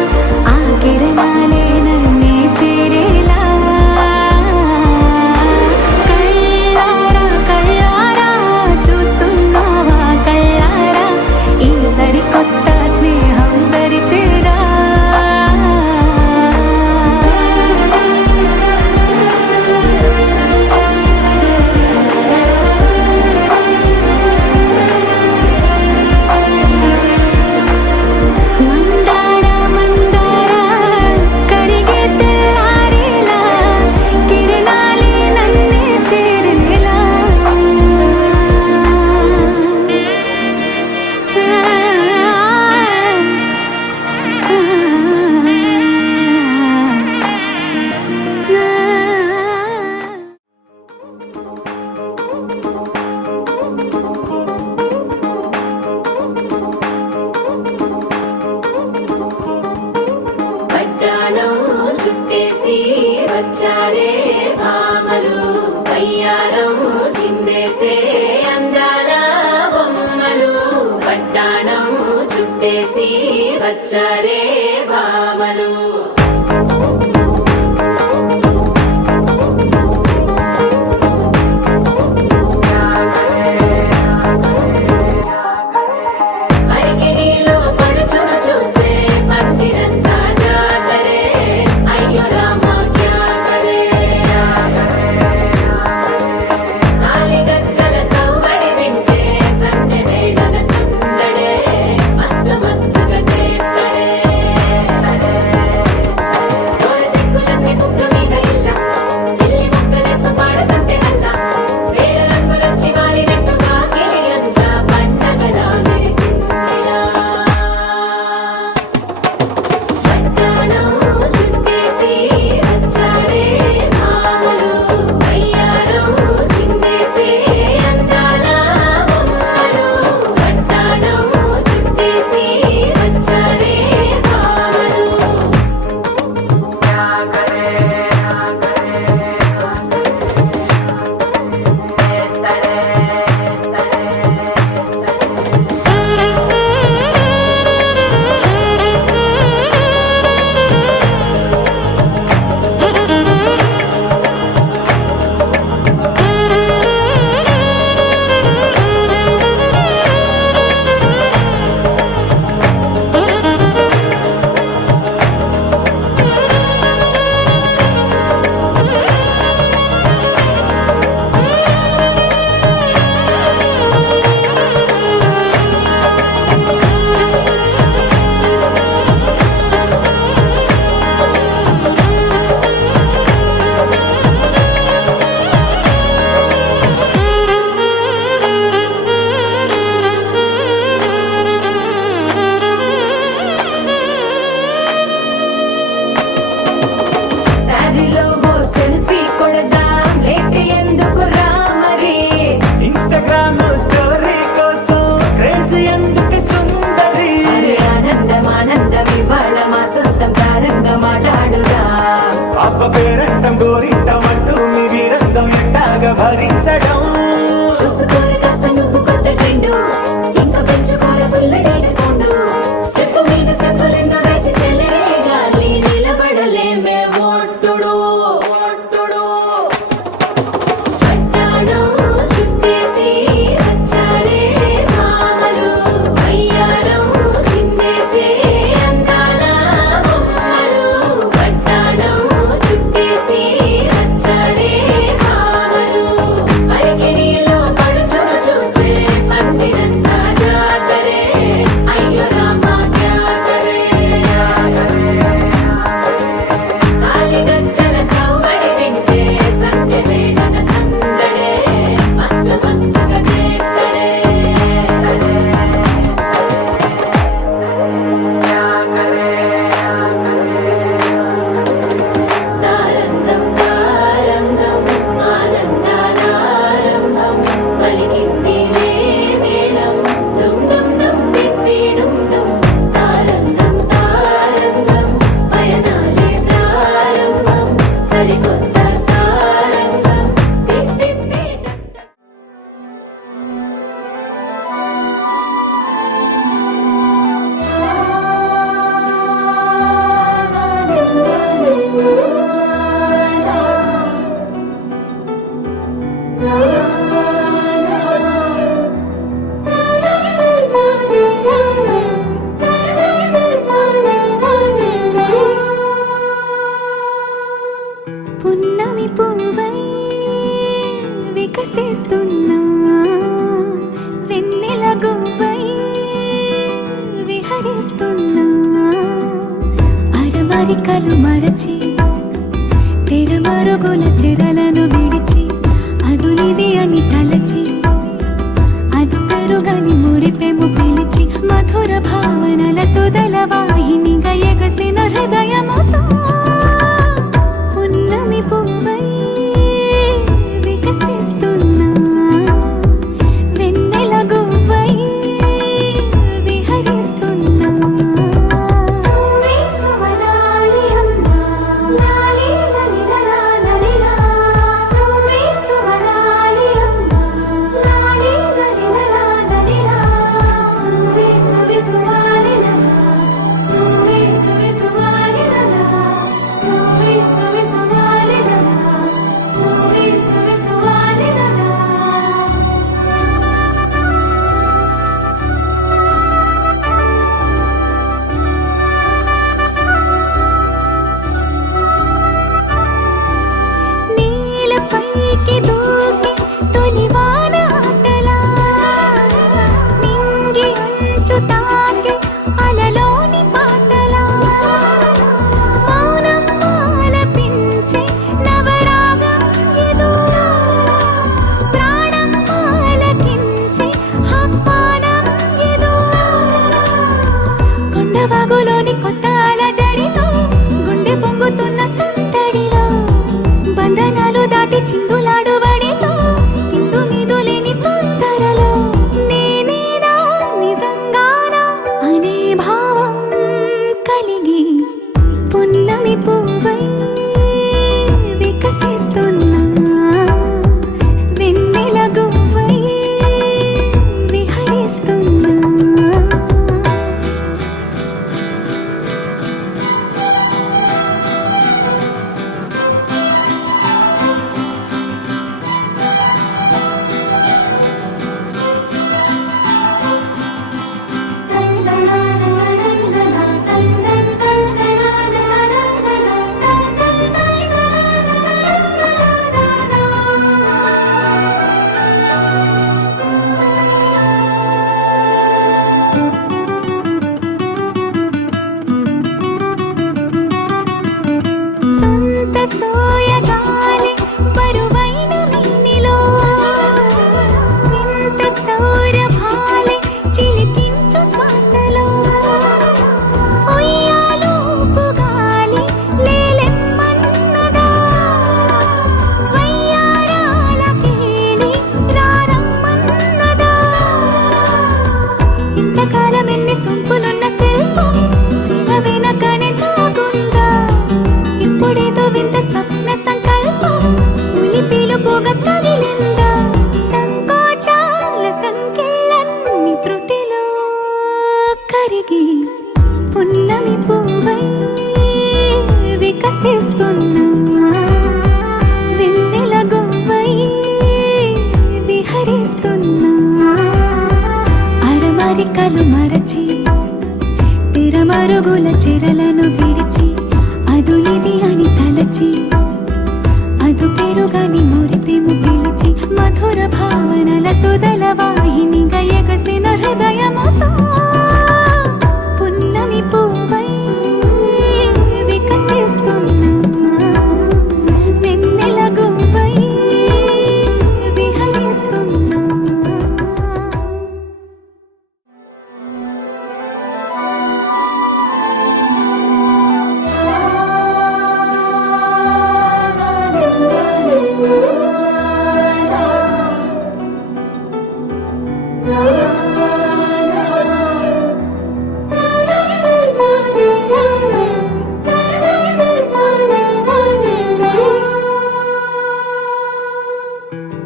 ఆ కిరణాలే నన్నే చేరేలా కళ్ళారా కళ్ళారా చూస్తున్నావా కళ్ళారా ఈ సరికొత్త స్నేహం పరిచేరా మందారా మందారా కరిగే తెల్లారేలా కిరణాలే నన్నే చేరేలా పడ్డాణం చుట్టేసి వచ్చారే భామలు పయ్యారం చిందేసే అందాల బొమ్మలు పడ్డాణం చుట్టేసి వచ్చారే భామలు అరికిణీలో పడుచును చూస్తే పత్తిరంతా జాతరే అయ్యో రామా క్యా కరే కాలిగజ్జల సవ్వడి వింటే సంధ్య వేళన సందడే మస్తు మస్తుగా చేత్తడే భరించడం చూసుకోరు కాస్త నువ్వు కొత్త ట్రెండ్ ఇంకా పెంచుకోరు ఫుల్ డీజే సౌండ్ స్టెప్ మీద స్టెప్పులెన్నో వేసి చెలే గాలి నిలబడలేమే ఒట్టుడు ఒట్టుడు పట్టాణం చుట్టేసి వచ్చారే మామలు అయ్యారం చిందేసే అందాల బొమ్మలు పట్టాణం చుట్టేసి వచ్చారే మామలు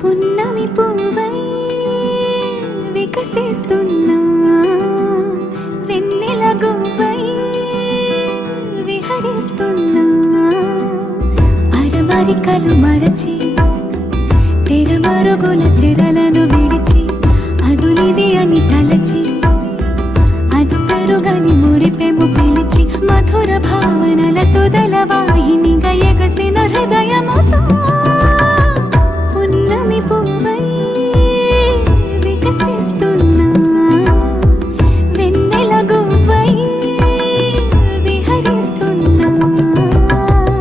పున్నమి పువ్వై వికసిస్తున్నా వెన్నెల గువ్వై విహరిస్తున్నా అరమరికలు మరచి తెరమరుగుల చెరలను విడిచి అదునిది అని తలచి అదు పెరుగని మురిపెము పిలిచి మధుర భావనల సుదల వాహినిగా ఎగసిన హృదయముతో పున్నమి పువ్వై వికసిస్తున్నా వెన్నెల గువ్వై విహరిస్తున్నా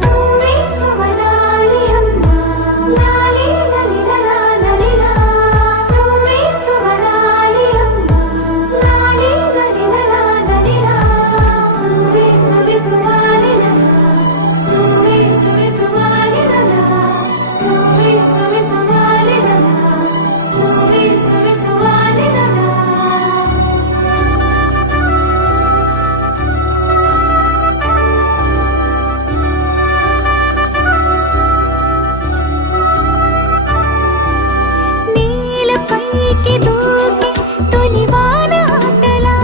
సువి సువనాలి అమ్మా లాలి లలిలా లలిలా సువి సువనాలి అమ్మా లాలి లలిలా లలిలా సువి సువి సువాలి లలా సువి సువి సువాలి లలా సువి సువి సువాలి లలా సువి సువి సువాలి లలా నీలపైకి దూకి తొలివాన ఆటలా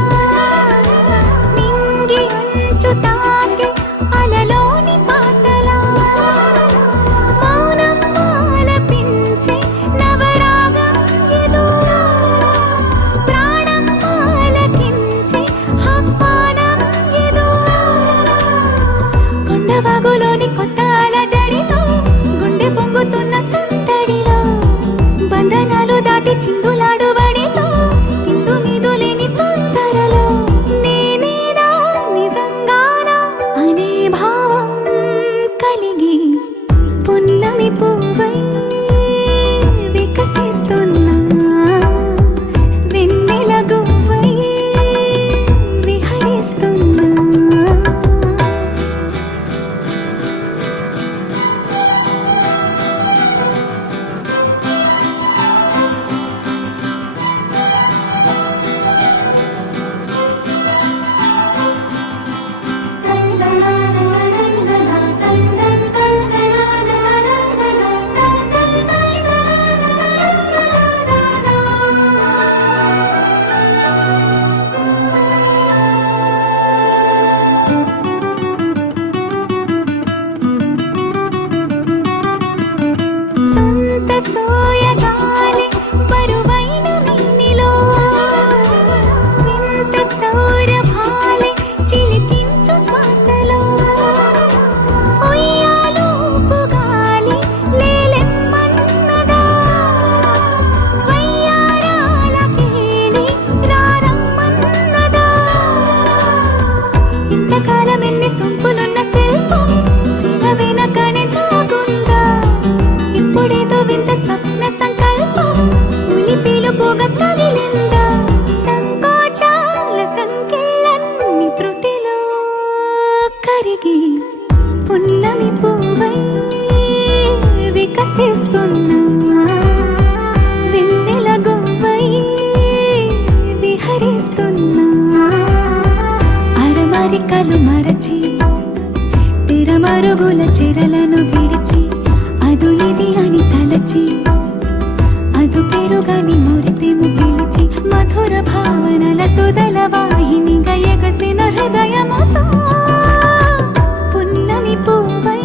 నింగి అంచు తాకి అలలోని పాటలా మౌనం ఆలపించే నవరాగం ఏదో ప్రాణం ఆలకించే ఆహ్వానం ఏదో కొండవాగులోని కొత్త అలజడిలో గుండె పొంగుతున్న సందడిలో బంధనాలు దాటి చిందులాడు బడిలో ఇందు మీదు లేని తొందరలో నేనేనా నిజంగానా అనే భావం కలిగి పున్నమి పువ్వై వికసిస్తున్నా వెన్నెల గువ్వై విహరిస్తున్నా సొంత సోయగాలి బరువైన మిన్నిలో వింత సౌరభాలి చిలికించు శ్వాసలో ఉయ్యాలూపు గాలి లేలెమ్మన్నదా వయ్యారాల కేళి రారమ్మన్నదా ఇంతకాలం ఎన్ని సొంపులున్న శిల్పం శివ వెనకనే తాగుందా ఇప్పుడేదో వింత స్వప్న సంకల్పం ఉలి పిలుపుగా తగిలిందా సంకోచాల సంకెళ్ళన్ని త్రుటిలో కరిగి పున్నమి పువ్వై వికసిస్తున్నా వెన్నెల గువ్వై విహరిస్తున్నా అరమరికలు మరచి తెరమరుగుల చెరలను విడిచి అదునిది అని తలచి అదు పెరుగని మురిపెము పిలిచి మధుర భావనల సుదల వాహినిగా ఎగసిన హృదయముతో పున్నమి పువ్వై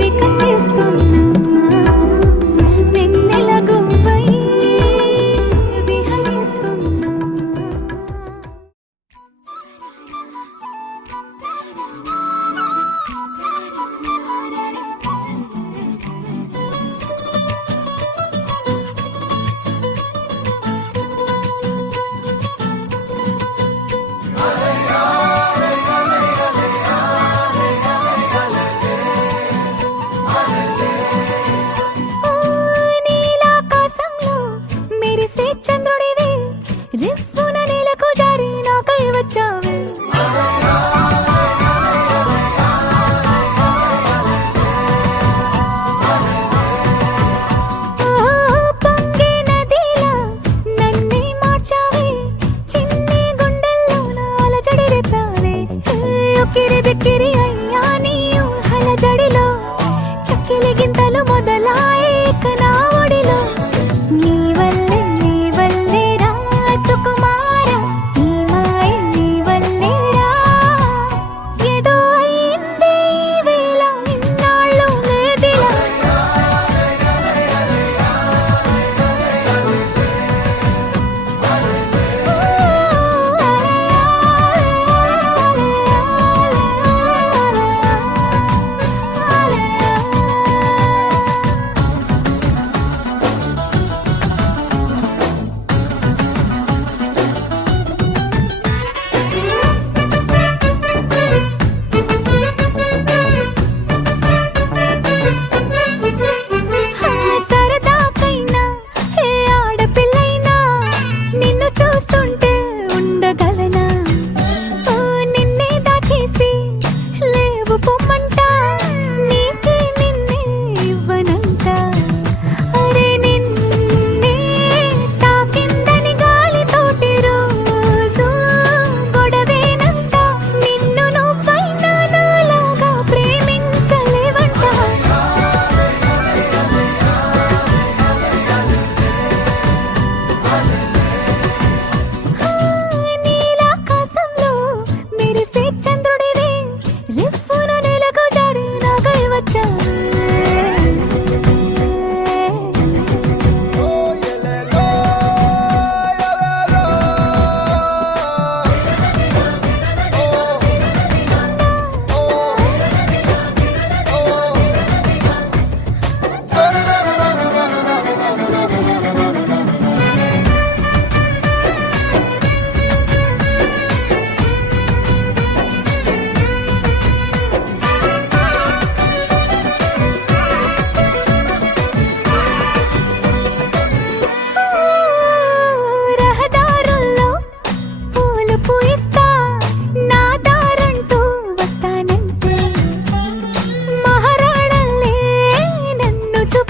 వికసిస్తున్నా వెన్నెల గువ్వై విహరిస్తున్నా ఆ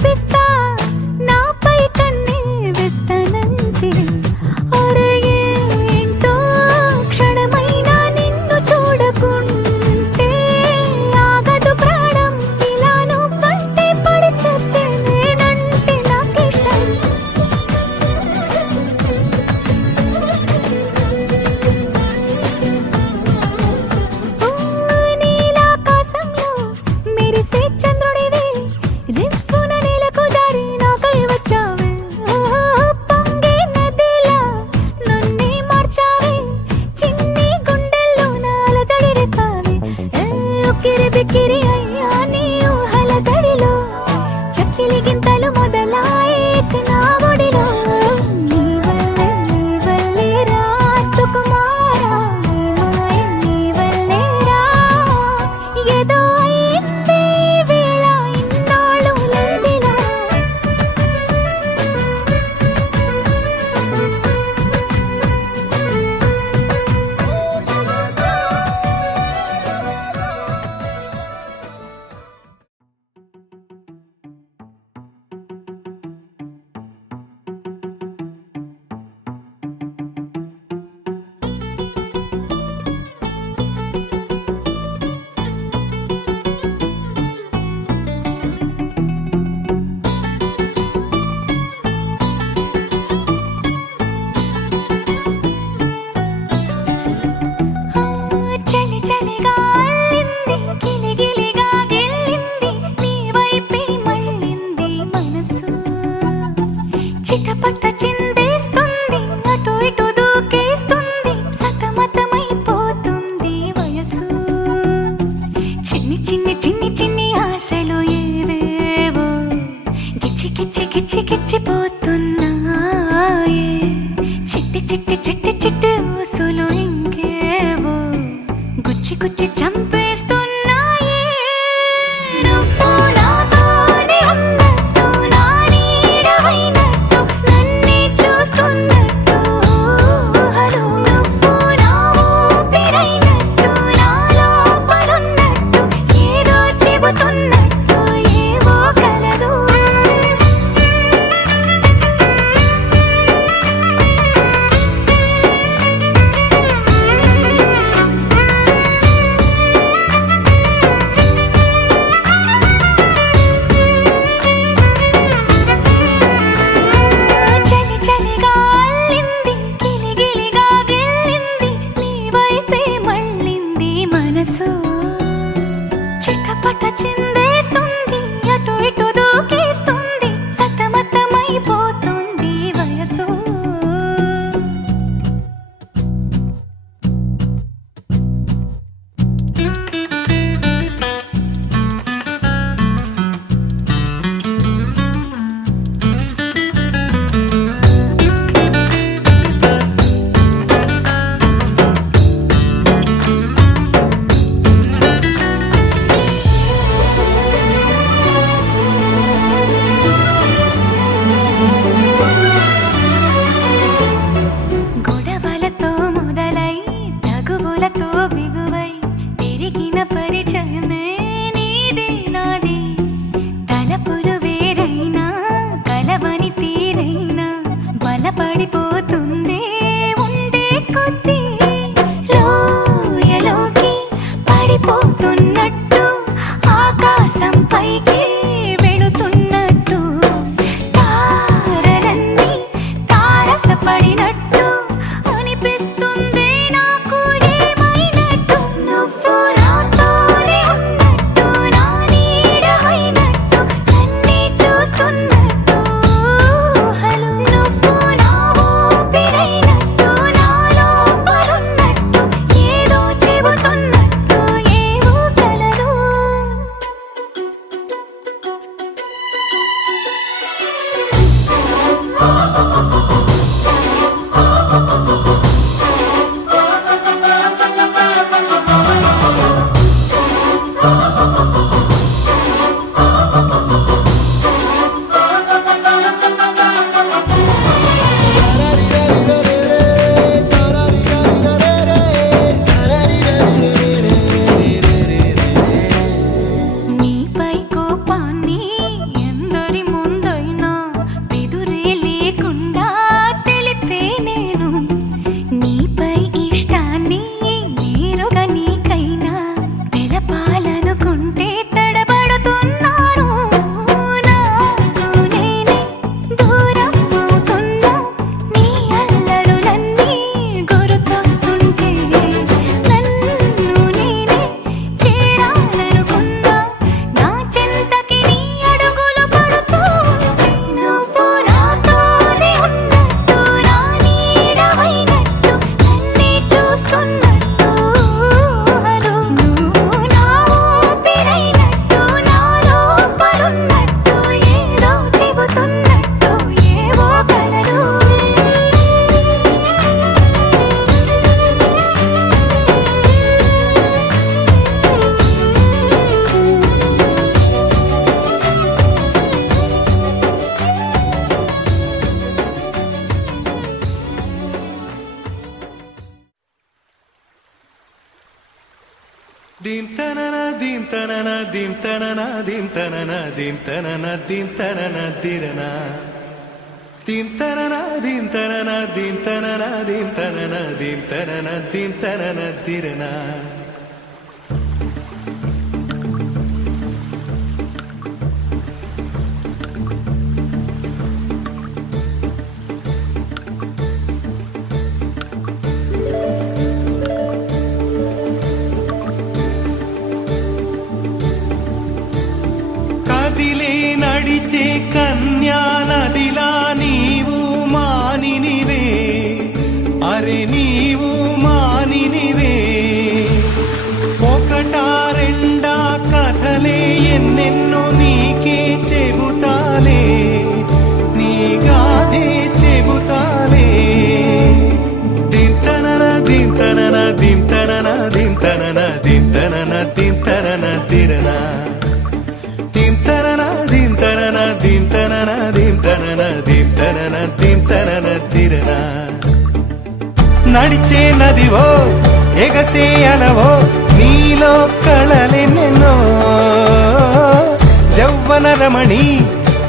చూపిస్తా నాపై కన్నే వేస్తానంతే అరే ఏంటో క్షణమైనా నిన్ను చూడకుంటే ఆగదు ప్రాణం ఇలా నువ్వంటే పడి చచ్చే నేనంటే నాకిష్టం నీలాకాశంలో మెరిసే చంద్రుడివే రివ్వున నేలకు జారి నాకై వచ్చావే పొంగే నదిలా నన్నే మార్చావే చిన్ని గుండెల్లో నాలజడి రేపావే ఉక్కిరి బిక్కిరి అయ్యా నీ ఊహల జడిలో చక్కిలి గింతలు మొదలాయేక నా ఒడిలో నీ వల్లే రా సుకుమారా నీ మాయ నీ వల్లే రా ఏదో అయింది ఈ వేళ ఇన్నాళ్ళు లేదిలా చలి చలిగా అల్లింది గిలిగిలిగా గెల్లింది నీ వైపే మళ్ళింది మనసు చిటపట చిందేస్తుంది అటు ఇటు దూకేస్తుంది సతమతమైపోతుంది వయసు చిన్ని చిన్ని చిన్ని చిన్ని ఆశలు ఏవేవో గిచ్చి గిచ్చి గిచ్చి గిచ్చిపోతున్నాయే చిట్టి చిట్టి చిట్టి చిట్టి ఊసులు ఇంకేవో గుచ్చి గుచ్చి చంపేస్తున్నాయే నువ్వు నాతోనే ఉన్నట్టు నా నీడవైనట్టు నన్నే చూస్తున్నట్టు ఊహలు నువ్వు నా ఊపిరైనట్టు నా లోపలున్నట్టు ఏదో చెబుతున్నట్టు ఏవో కలదు దీం తనన దీం తనన దీం తనన దీం తనన దీం తనన దీం తనన దిరనా దీం తనన దీం తనన దీం తనన దీం తనన దీం తనన దీం తనన దిరనా నడిచే కన్యా నదిలా నీవు మానినివే అరే నీవు మానినివే ఒకటా రెండా కథలే ఎన్నెన్నో నీకే చెబుతాలే నీ గాథే చెబుతాలే దింతనన దింతనన దింతనన దింతనన దింతనన దింతనన తిరనా నడిచే నదివో ఎగసే అలవో నీలో కళలెన్నెన్నో జవ్వన రమణి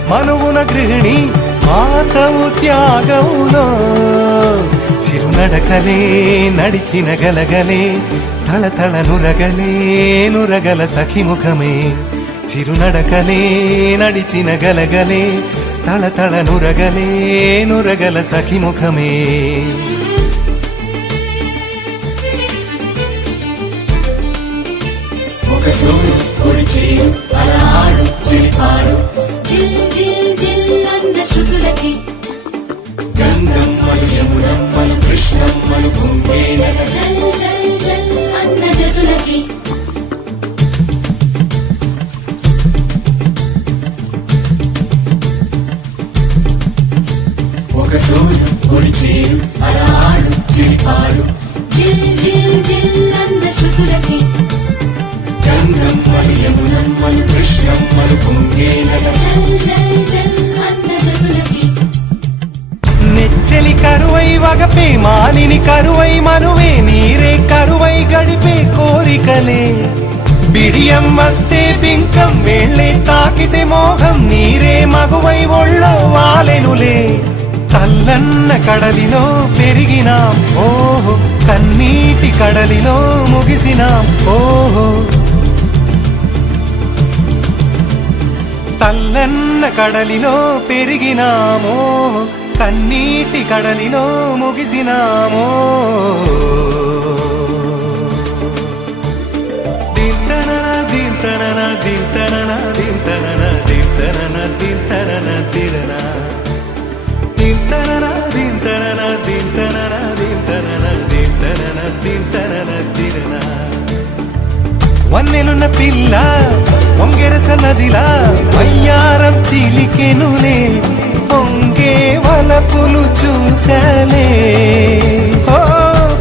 మనువున గృహిణి మాతవు త్యాగములో చిరునడకలే నడిచిన గలగలే తళతళ నురగలే నురగల సఖిముఖమే చిరునడకలే నడిచిన గలగలే తళతళ నురగలే నురగల సఖిముఖమే ఒక సూర్యు పొడిచేరు అలా ఆడు చిలిపాడు జిల్ జిల్ జిల్ అన్న శృతులకి గంగమ్మలు యమునమ్మలు కృష్ణమ్మలు కుంభేనట జల్ జల్ జల్ అన్న జతులకి ఒక సూర్యు పొడిచేరు అలా ఆడు చిలిపాడు జిల్ జిల్ జిల్ అన్న శృతులకి గంగమ్మలు యమునమ్మలు కృష్ణమ్మలు కుంగేనట జల్ జల్ జల్ అన్న జతులకి నెచ్చలి కరువై వగపే మానిని కరువై మనువే నీరే కరువై గడిపే కోరికలే బిడియం వస్తే బింకం వేళ్ళే తాకితే మోహం నీరే మగువై ఒళ్ళో వాలెనులే తల్లన్న కడలిలో పెరిగినాం ఓహో కన్నీటి కడలిలో ముగిసినాం ఓహో తల్లన్న కడలిలో పెరిగినామో కన్నీటి కడలిలో ముగిసినామో దింతనన దింతనన దింతనన దింతనన దింతనన దింతనన తిరనా దింతనన దింతనన దింతనన దింతనన దింతనన దింతనన తిరనా వన్నెలున్న పిల్ల వంగెరస నదిలా వయ్యారం చిలికెనులే పొంగే వలపులు చూశాలే ఓ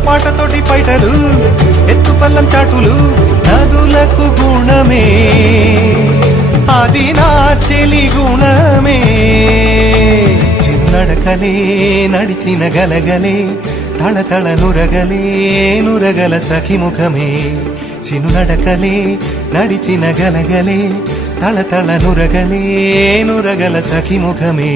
పాటతోటి పైటలు ఎత్తుపల్లం చాటులు నదులకు గుణమే అది నా చెలి గుణమే చిన్నడకలే నడిచిన గలగలే తళతళ నురగలే నురగల సఖిముఖమే చినునడకలే నడిచిన గలగలే తళతళ నురగలే నురగల సఖిముఖమే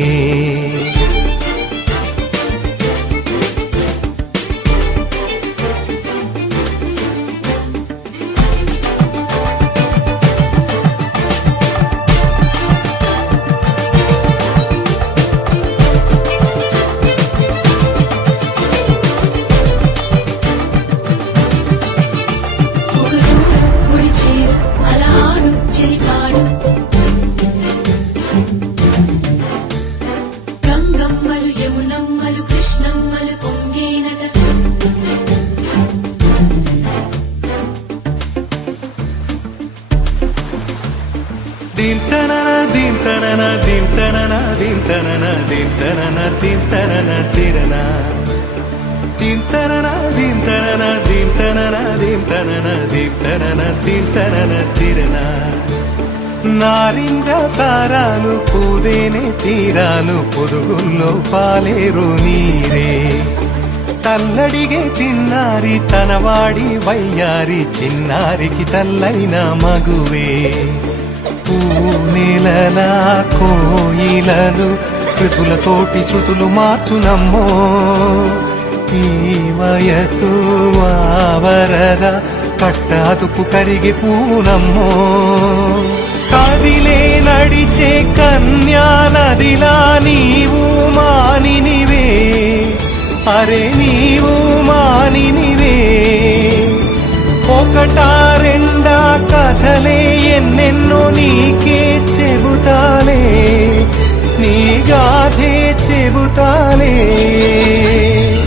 దింతనన దింతనన దింతనన దింతనన దింతనన దింతనన తిరనా దింతనన దింతనన దింతనన దింతనన దింతనన దింతనన తిరనా నారింజ సారాలు పూదేనే తీరాలు పొదుగుల్లో పాలేరు నీరే తల్లడిగే చిన్నారి తనవాడి వయ్యారి చిన్నారికి తల్లైన మగువే పూనెలలా కోయిలలు కృతులతోటి శృతులు మార్చునమ్మో ఈ వయసు ఆవరద కట్టాదుపు కరిగి పూనమ్మో కదిలే నడిచే కన్యా నదిలా నీవు మానినివే అరే నీవు మానినివే ఒకటా రెండా కథలే ఎన్నెన్నో నీకే చెబుతాలే నీ గాథే చెబుతాలే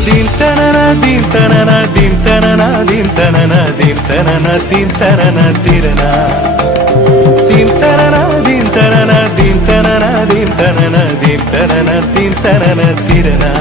దింతనన దింతనన దింతనన దింతనన దింతనన దింతనన తిరనా దింతనన దింతనన దింతనన దింతనన దింతనన దింతనన తిరనా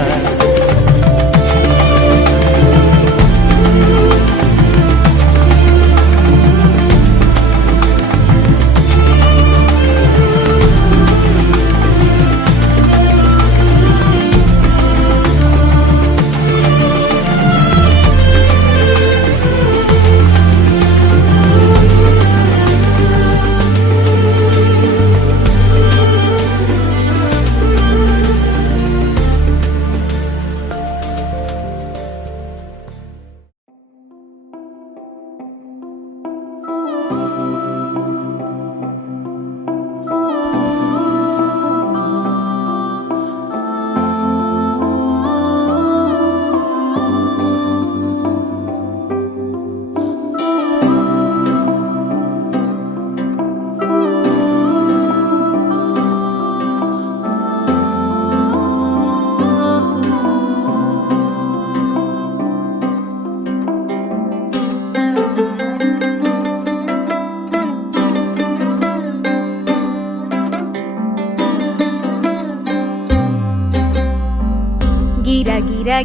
గిర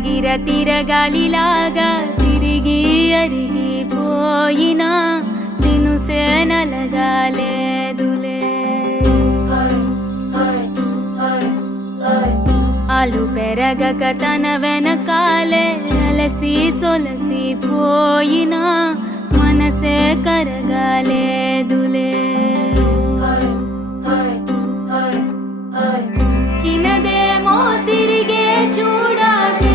గిర తిరగాలిలాగా తిరిగి అరిగిపోయినా తినుసే నలగాలేదులే ఆలు పెరగక తన వెనకాలే అలసి సొలసి పోయినా మనసే కరగాలేదులే చిన్నదేమో తిరిగే చూడాదే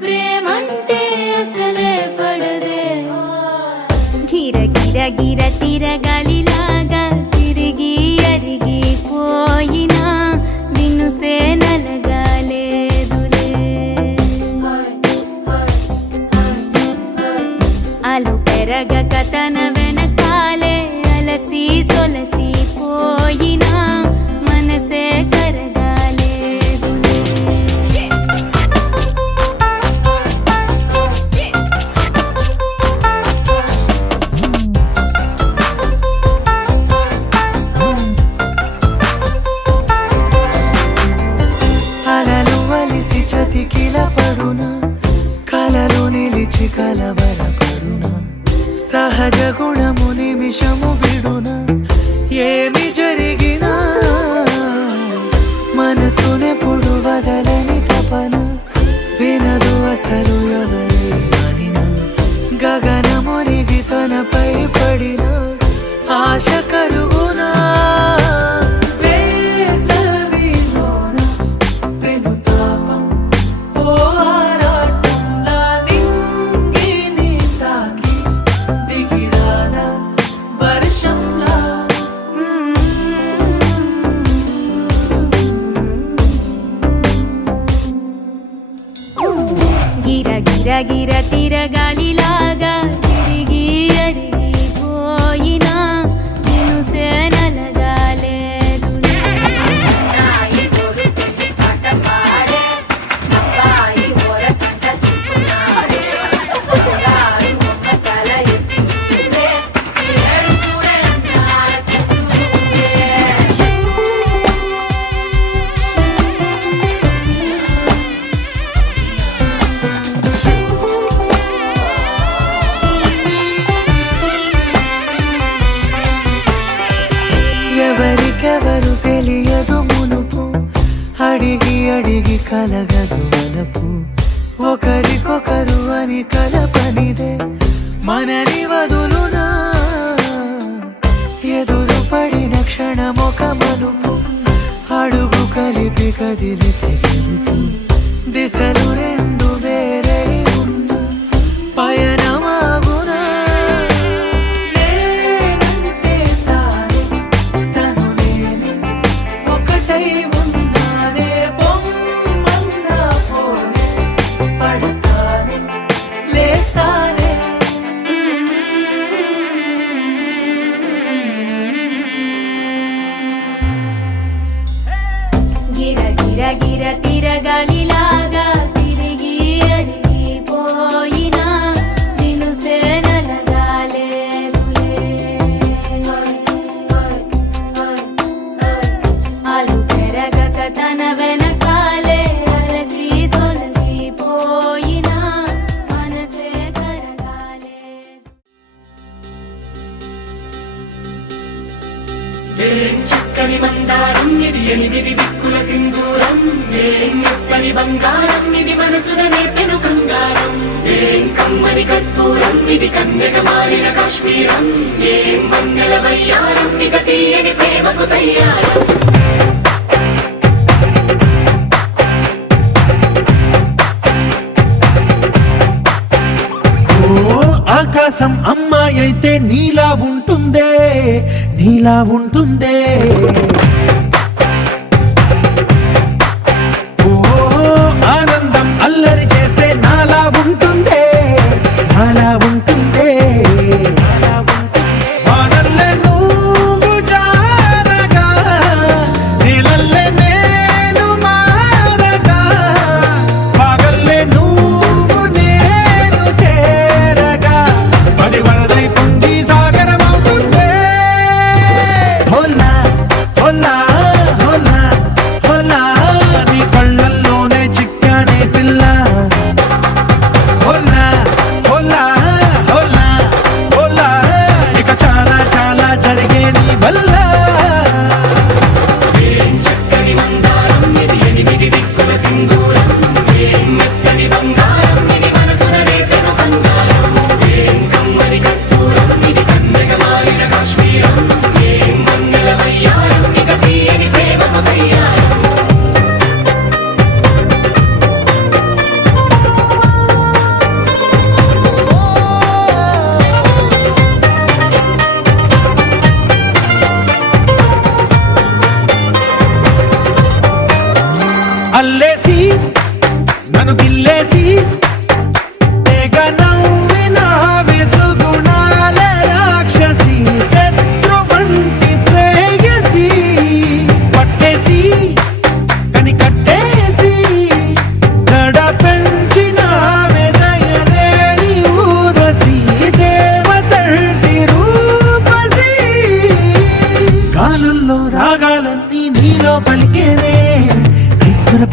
ప్రేమంటే అసలే పడదే గిర గిర గిర తిరగాలిలాగా తిరిగి అరిగిపోయినా దినుసే నలగాలేదులే ఆలు పెరగక తన వెనకాలే అలసి సొలసి పోయినా మనసే కరగాలేదులే అలలు వలిసి చతికిల పడునా కలలు నిలిచి కలవరపడునా సహజ గుణము నిమిషము విడునా ఏమి జరిగినా మనసునెప్పుడు వదలని తపన వినదు అసలు ఎవరి అనినా గగనమునిగి తనపై పడిన ఆశ కరుగునా వేసవిలోన పెనుతాపం ఓ ఆరాటంలా నింగిని తాకి దిగిరాన వర్షంలా గిర గిర గిర తిరగాలిలాగా తిరిగి అరిగిపోయినా దినుసే నలగాలేదులే ఎవరికెవరు తెలియదు తెలియదు మునుపు అడిగి అడిగి కలగదు వలపు ఒకరికొకరు అని కలపనిదే మనని వదులునా ఎదురు పడిన క్షణమొక మలుపు అడుగు కలిపి కదిలితే గెలుపు దిశలు రెండు వేరే ఉన్న పయనమాగునా నేనంటే తానే తను నేనే ఒకటై ఉన్నానే బొమ్మన్నా పోనే పడతానే లేస్తానే గిర గిర గిర తిరగాలిలాగా తిరిగి అరిగిపోయినా నిన్ను సేనలగాలేదులే అలు పెరగక తన వెనకాలే అలసి సొలసిపోయినా మనసే కరగాలే ఏం చక్కని మందారం ఇది ఎనిమిది దిక్కుల సింధూరం ఏం మెత్తని బంగారం ఇది మనసున నేపెను కంగారం ఏం కమ్మని కర్పూరం ఇది కన్యక మారిన కాశ్మీరం ఏం వన్నెల వయ్యారం ఇక తీయని ప్రేమకు తయ్యారం ఓ ఆకాశం అమ్మాయి అయితే నీలా ఉంటుందే నీలా ఉంటుందే ఓ ఆనందం అల్లరి చేస్తే నాలా ఉంటుందే నాలా ఉంటుందే వానల్లే నువ్వు జారగా నీలల్లే నేను మారగా పగల్లే నువ్వు నేను చేరగా పడి వరదై పొంగి సాగరమవుతుందే హోలా హోలా హోలా హోలా నీ కళ్ళల్లోనే చిక్కానే పిల్ల హోలా హోలా హోలా హోలా ఇక చాలా చాలా జరిగే నీ వల్ల ఏం చక్కని మందారం ఇది ఎనిమిది దిక్కుల సింధూరం ఏం మెత్తని బంగారం ఇది మనసున నేపెను కంగారం ఏం కమ్మని కర్పూరం ఇది కన్యక మారిన కాశ్మీరం ఏం వన్నెల వయ్యారం ఇక తీయని ప్రేమకు తయ్యారం అల్లేసి నన్ను గిల్లేసి తెగ నవ్విన వెసుగుణాల రాక్షసి శత్రు వంటి ప్రేయసి పట్టేసి కని కట్టేసి గడ పెంచిన దయలేని ఊరసి దేవతంటి రూపసి గాలుల్లో రాగాలన్నీ నీలో పలికేనే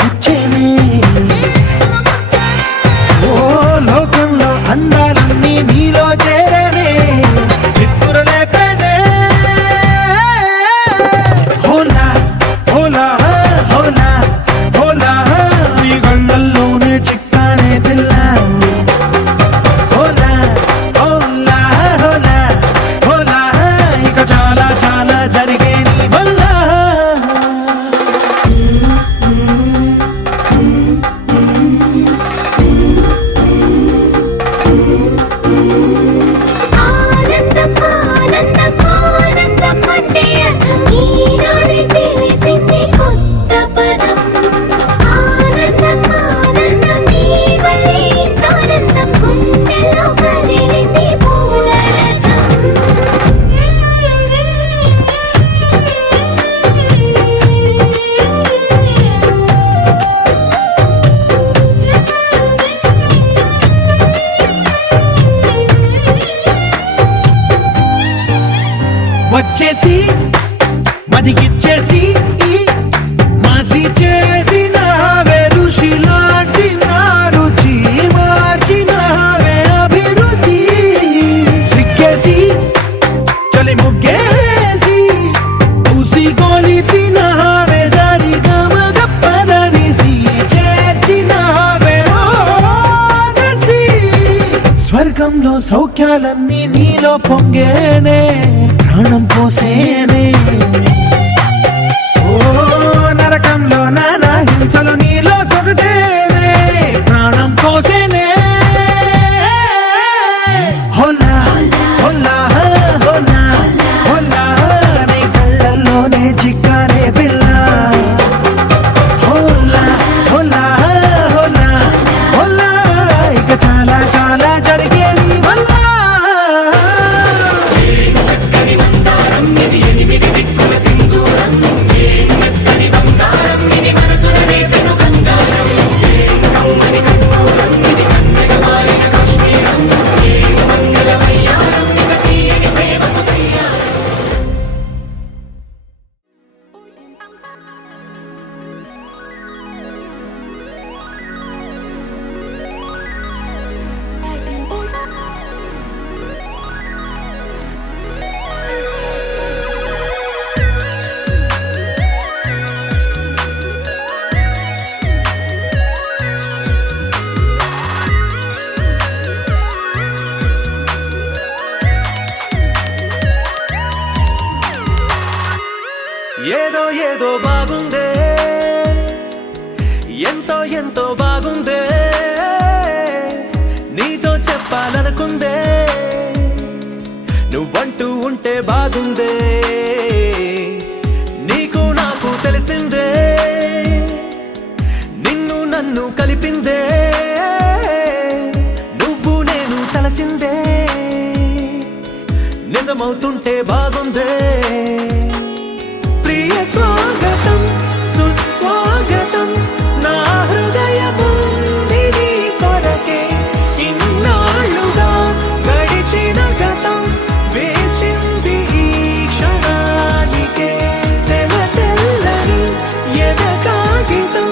పుచ్చేనే ఓ లోకంలో అందాలన్నీ నీలో చేరనే నిద్దురలేపేనే హోలా హోలా హోలా హోలా నీ కళ్ళల్లోనే చిక్కానే పిల్ల హోలా హోలా హోలా హోలా ఇక చాలా చాలా జరిగే నీ వల్ల ఆనందం ఆనందం ఆనందం అంటే అర్థం ఈనాడే తెలిసింది కొత్త పదం ఆనందం ఆనందం నీ వల్లే ఇంత ఆనందం గుండెల్లో కదిలింది పూల వచ్చేసి మదిగిచ్చేసి మాసి చేసిన ఋషిలాంటి నా రుచి మార్చినవే అభిరుచి సిక్కేసి చలి ముగ్గేసి పూసి గోలిపినవే స్వర్గంలో సౌఖ్యాలన్నీ నీలో పొంగేనే ప్రాణం పోసేనే ఓ నరకంలో నానా హింసలు నీలో సొగసేనే ప్రాణం పోసేనే హోలా హోలా హోలా హోలా నీ కళ్ళల్లోనే చిక్కారే పిల్ల హోలా హోలా హోలా హోలా ఇక చాలా చాలా జరిగేది వల్ల చక్కని మందారం ఇది ఎనిమిది దిక్కుల సింధూరం ఏం మెత్తని బంగారం ఇది మనసున రేపెను బంగారం ఏం కమ్మని కర్పూరం ఇది కన్నెగ మారిన కాశ్మీరం ఏం మంగళ వయ్యారం ఇక తీయని ప్రేమకు తయ్యారం ఏదో ఏదో బాగుందే ఎంతో ఎంతో బాగుందే నీతో చెప్పాలనుకుందే నువ్వంటూ ఉంటే బాగుందే నీకు నాకు తెలిసిందే నిన్ను నన్ను కలిపిందే నువ్వు నేను తలచిందే నిజమవుతుంటే బాగుందే ప్రియ స్వాగతం సుస్వాగతం నా హృదయముంది నీ కొరకే ఇన్నాళ్ళుగా గడిచిన గతం వేచింది ఈ క్షణానికే తెల్ల తెల్లని ఎద కాగితం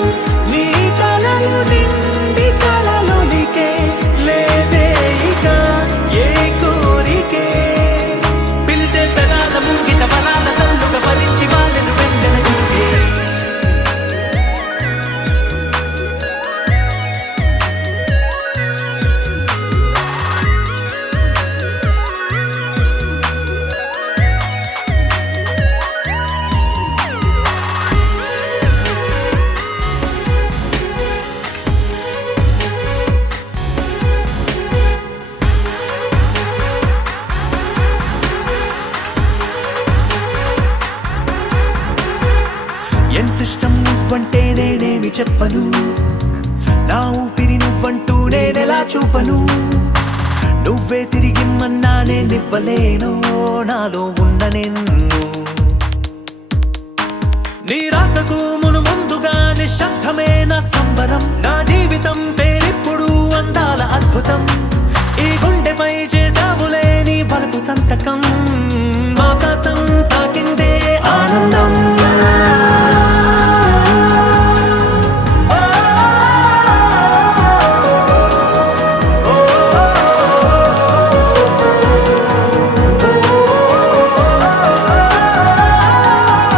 నీ కలలు నిండి కలలొలికే లేదే ఇక ఏ కోరికే పిలిచే పెదాల ముంగిట వరాల సల్లుగా భరించి వాళ్ళను వెంటన చూపే ఎంతిష్టం నువ్వంటే నేనేమి చెప్పను నా ఊపిరి నువ్వంటూ నేనెలా చూపను నువ్వే తిరిగిమ్మన్నా నేనివ్వలేను నాలో ఉన్న నిన్ను నీ రాకకు మును ముందుగా నిశ్శబ్దమే నా సంబరం నా జీవితం పేరిప్పుడు అందాల అద్భుతం ఈ గుండెపై చేసావులే నీ బలపు సంతకం ఆకాశం తాకిందే ఆనందం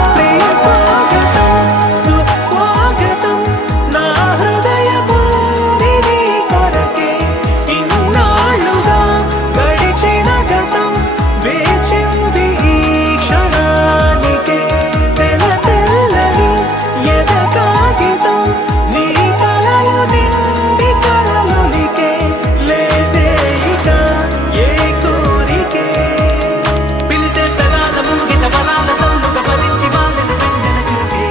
ప్రియ స్వాగతం సుస్వాగతం నా హృదయముంది నీ కొరకే ఇన్నాళ్ళుగా గడిచిన గతం వేచింది ఈ క్షణానికే తెల్ల తెల్లని ఎద కాగితం నీ కలలు నిండి కలలొలికే లేదే ఇక ఏ కోరికే పిలిచే పెదాల ముంగిట వరాల సల్లుగా భరించి వాళ్ళను వెంటన చూపే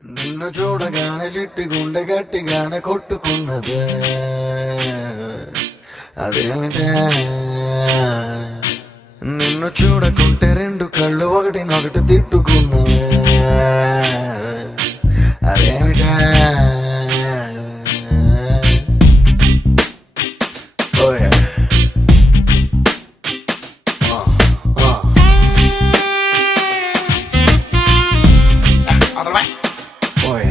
నిన్ను చూడగానే చిట్టి గుండె గట్టిగానే కొట్టుకున్నదే అదేమిటే నిన్ను చూడకుంటే రెండు కళ్ళు ఒకటినొకటి తిట్టుకున్నవే అదేమిటే ఓయ్ ఓయ్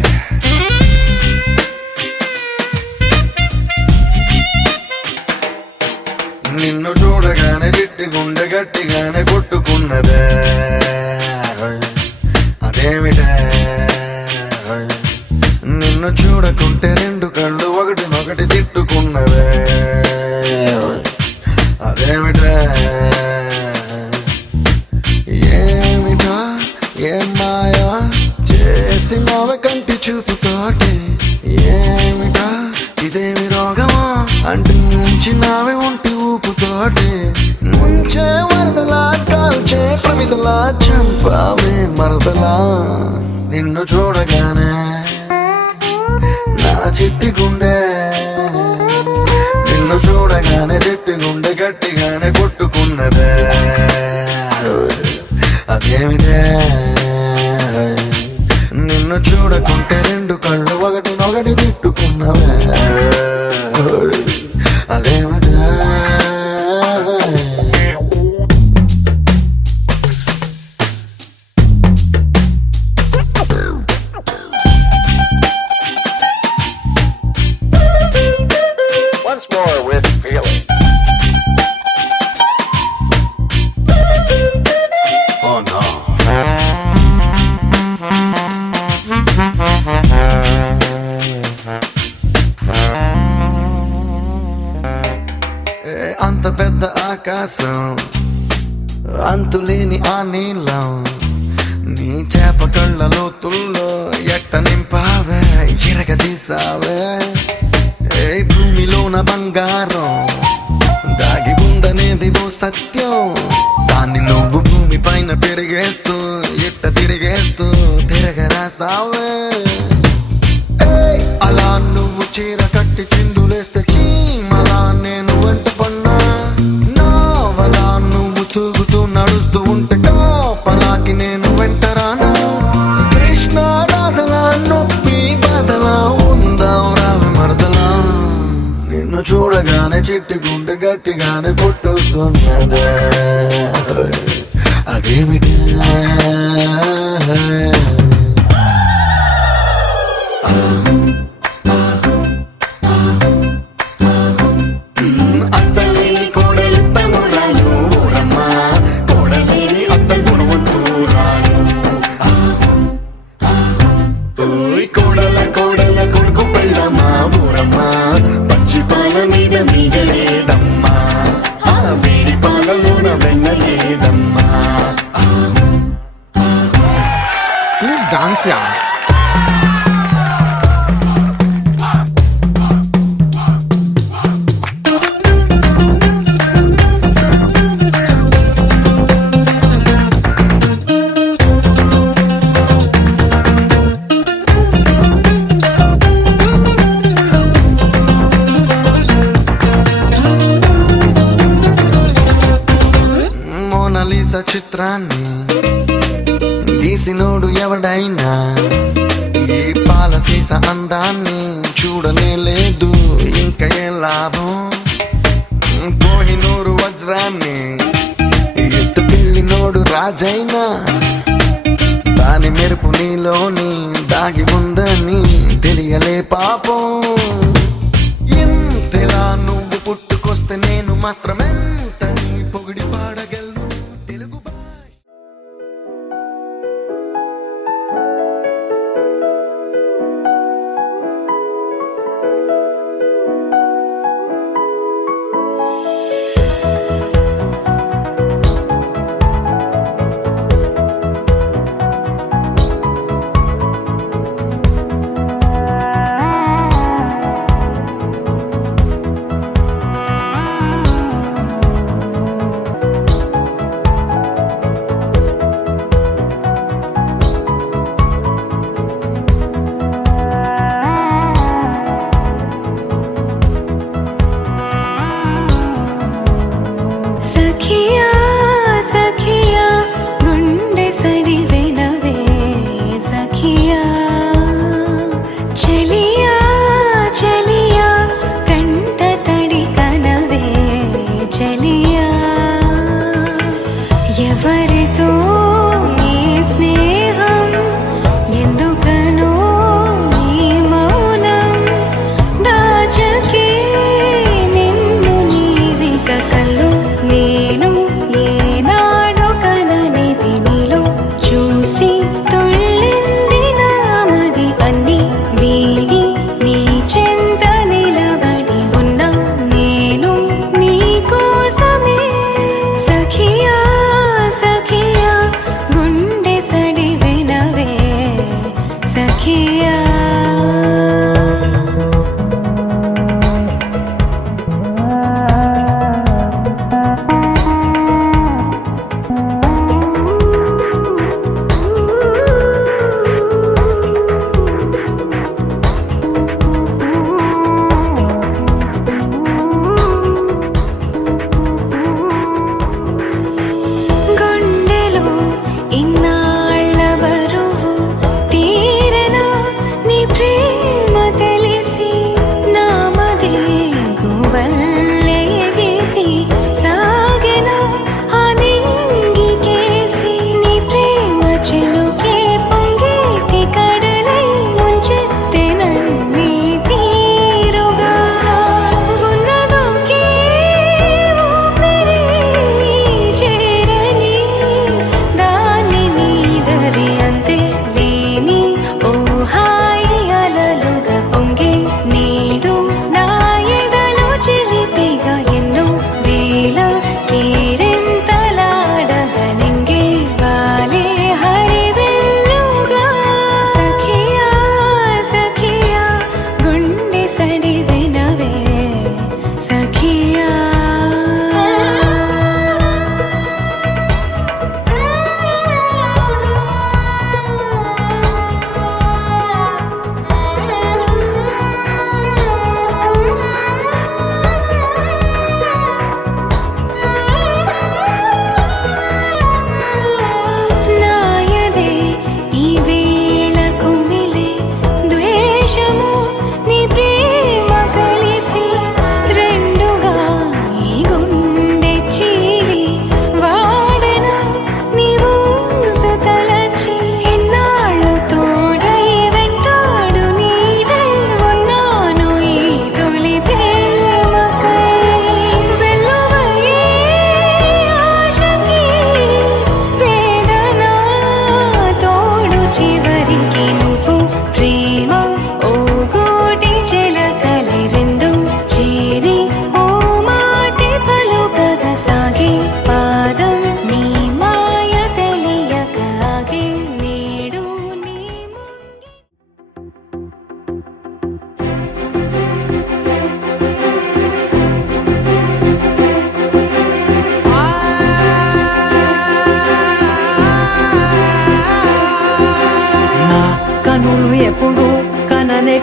నిన్ను చూడగానే చిట్టి గుండె గట్టిగానే కొట్టుకున్నదే అదేమిటే చూడకుంటే రెండు కళ్ళు ఒకటినొకటి తిట్టుకున్నవే అదేమిటే ఏమిటా ఏం మాయా చేసినవే కంటి చూపుతోటి ఏమిటా ఇదేమి రోగమా అంటించినావే ఒంటి ఊపుతోటి ముంచే వరదలా కాల్చే ప్రమిదలా చంపావే మరదలా నిన్ను చూడగానే నా చిట్టి గుండె నిన్ను చూడగానే చిట్టి గుండె గట్టిగానే కొట్టుకున్నదే అదేమిటే నిన్ను చూడకుంటే రెండు కళ్ళు ఒకటినొకటి తిట్టుకున్నవే అదేమిటే Once more with feeling. Oh no. అంత పెద్ద ఆకాశం అంతులేని ఆ నీళ్ళం నీ చేప కళ్ళ లోతుల్లో ఎట్ట నింపావే ఎరగదీసావే ఏ భూమిలోన బంగారం దాగి ఉండనేది ఓ సత్యం దాన్ని నువ్వు భూమి పైన పెరిగేస్తూ ఎట్ట తిరిగేస్తూ తిరగరాసావే అలా నువ్వు చీర కట్టి చిందులేస్తే చీమలా నేను వెంట పన్నా నావలా నువ్వు తూగుతూ నడుస్తూ ఉంటే కాపలాకి నేను వెంటరానా కృష్ణ రాధలా నొప్పి బాధలా ఉందాం రావి మరదలా నిన్ను చూడగానే చిట్టి గుండె గట్టిగానే కొట్టుతున్నదే అదేమిటి అత్తలేని కోడలు తమ్మురాలు ఊరమ్మ కోడలేని అత్త గుణవంతురాలు కోడల కోడల కొడుకు పెళ్ళమ్మా ఊరమ్మ పచ్చి పాల మీద మీగలేదమ్మా ఆ వేడి పాలలోన వెన్నలేదమ్మా ప్లీజ్ డాన్స్ యా మోనాలిసా చిత్రాన్ని గీసినోడు ఎవడైనా ఈ పాల సీస అందాన్ని చూడనే లేదు ఇంకా ఏ లాభం కోహినూరు వజ్రాన్ని ఎత్తుకెళ్ళినోడు రాజైనా దాని మెరుపు నీలోని దాగి ఉందని తెలియలే పాపం ఇంతలా నువ్వు పుట్టుకొస్తే నేను మాత్రమెంత నీ పొగిడి పాడగలను తెలుగు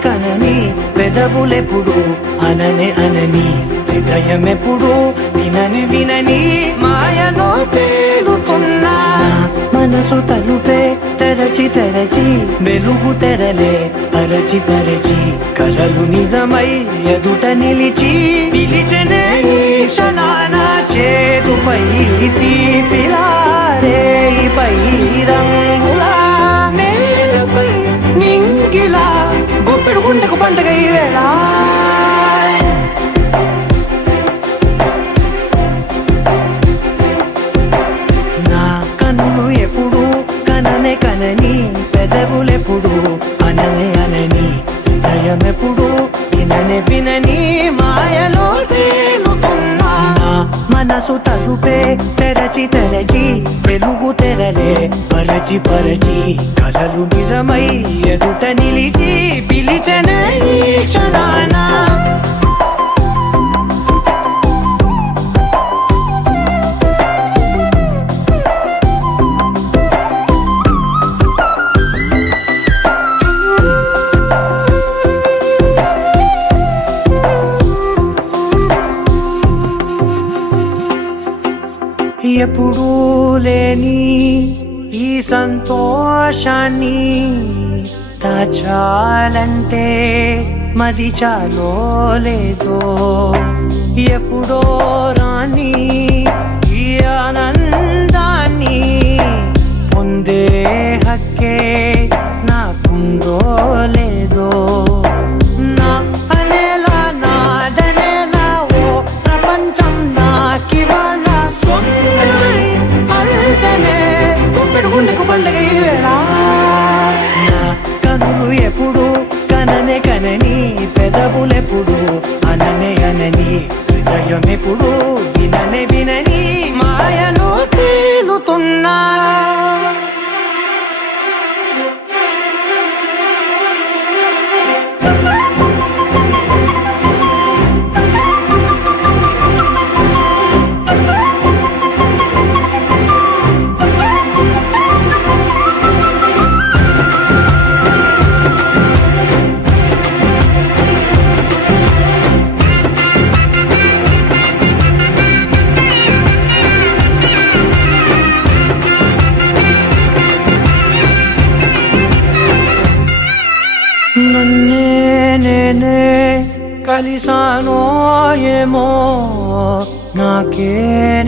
కనని పెదవులెప్పుడు అననే అనని హృదయం ఎప్పుడు వినని వినని మాయలో తేలుతున్నా మనసు తలుపే తెరచి తెరచి వెలుగు తెరలే పరచి పరచి కలలు నిజమై ఎదుట నిలిచి పిలిచనే ఈ క్షణాన చేతుపై తీపిలారే పై రంగులా నేలపై నింగిలా గొప్పెడు గుండెకు పండగ ఈ వేళ నా కన్ను ఎప్పుడు కననే కనని పెదవులెప్పుడు అననే అనని హృదయం ఎప్పుడు విననే వినని మాయలో తేలుతున్నా నా మనసు తలుపే తెరచి తెరచి వెలుగు తెరలే పరచి పరచి కలలు నిజమై ఎదుట నిలిచి పిలిచనే ఈ క్షణాన ఎప్పుడూ లేని ఈ సంతోషాన్ని దాచాలంటే మది చాలో లేదో ఎప్పుడో రాని ఈ ఆనందాన్ని పొందే హక్కే నాకుందో లేదో నా అనేలా నాదనేలా ఓ ప్రపంచం నాకివాళ గుండెకు పండగ ఈ వేళ నా కనులు ఎప్పుడు కననే కనని పెదవులెప్పుడు అననే అనని హృదయం ఎప్పుడు విననే వినని మాయలో తేలుతున్నా నన్నే నేనే కలిసానో ఏమో నాకే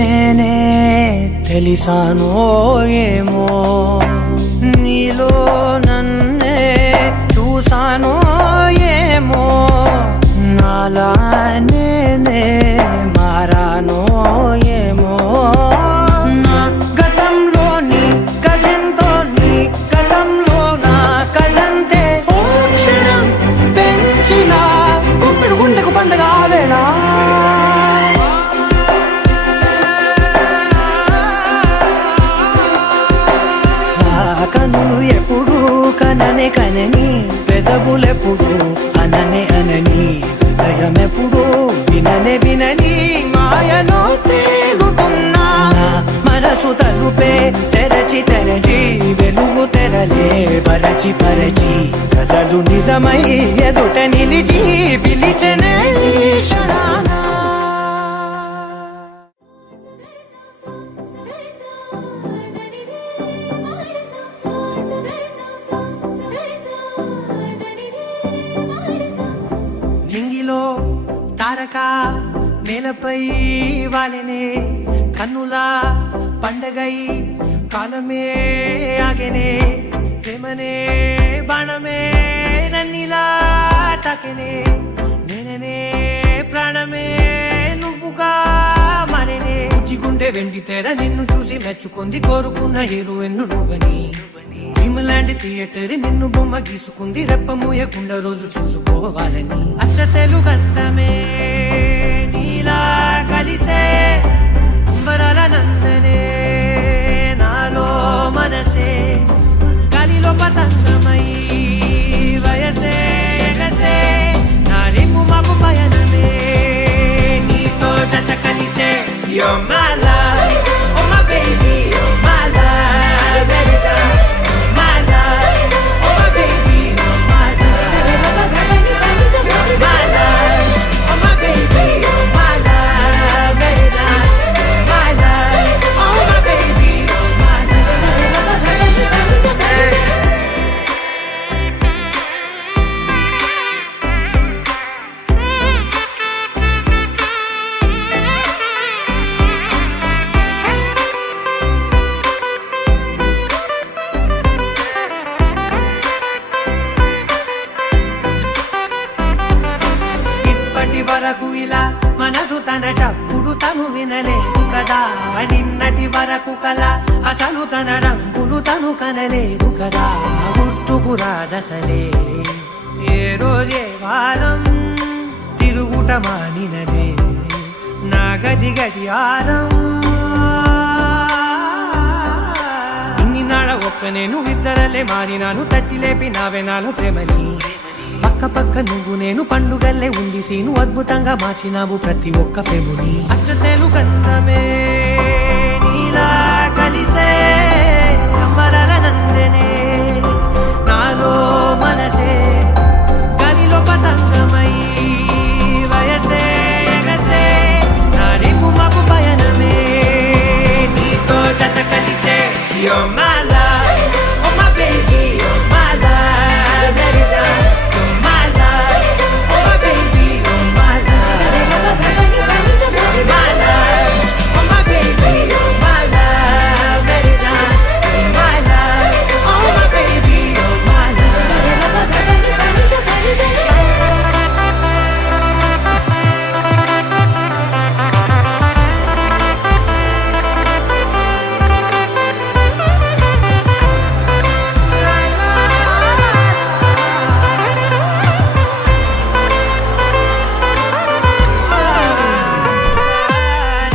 నేనే తెలిసానో ఏమో నీలో నన్నే చూసానో ఏమో నాలా నేనే మారానో ఏమో నా గతంలోని కథంతో నీ గతంలో నా కథంతే ఓ క్షణం పెంచిన గుప్పెడు గుండెకు పండగ వేళ కనులు ఎప్పుడు కననే కనని పెదవులెప్పుడు అననే అనని హృదయం ఎప్పుడు విననే వినని మాయలో తేలుతున్నా మనసు తలుపే తెరచి తెరచి వెలుగు తెరలే పరచి పరచి కలలు నిజమై ఎదుట నిలిచి పిలిచనే క్షణాన నింగిలో తారక నేలపై వాలినే కన్నులా పండగై కాలమే ఆగెనే ప్రేమనే బాణమే నన్నిలా తాకెనే నేననే ప్రాణమే నువ్వుగా మారేనే ఉజ్జిగుండె వెండి తెర నిన్ను చూసి మెచ్చుకుంది కోరుకున్న హీరోయిన్ నువ్వని భీమలాంటి థియేటర్ నిన్ను బొమ్మ గీసుకుంది రెప్ప మూయకుండా రోజు చూసుకోవాలని అచ్చ తెలుగంటమే నీలా కలిసే అంబరాల నందనే నాలో మనసే గాలిలో పతంగమై వయసే ఎగసే నా రేపు మాకు పయనమే నీతో జత కలిసే You're my love, oh my baby, you're my love every time. My love, oh my baby, you're my love. ఇప్పటి వరకు ఇలా మనసు తన చప్పుడు తను వినలేదు కదా నిన్నటి వరకు కల అసలు తన రంగులు తను కనలేదు కదా గుర్తుకు రాదసలే ఏ రోజే వారం తిరుగుట మానినదే నా గది గడియారం ఇన్ని నాడ ఒక్క నేను ఇద్దరలే మారినాను తట్టి లేపి నావే నాలో ప్రేమని పక్క పక్క నువ్వు నేను పండుగల్లే ఉంది సీను అద్భుతంగా మార్చినావు ప్రతి ఒక్క ప్రేముని అచ్చతేలు కందమే నీలా కలిసే అంబరాల నందనే నాలో మనసే గలిలో పతంగమై వయసే ఎగసే నా రేపు మాకు పయనమే నీతో జత కలిసే You're my love, oh my baby, you're my love, that is you're my love, oh my baby, you're my love, you're my love, oh my baby, you're my love, that is you're my love, oh my baby, you're my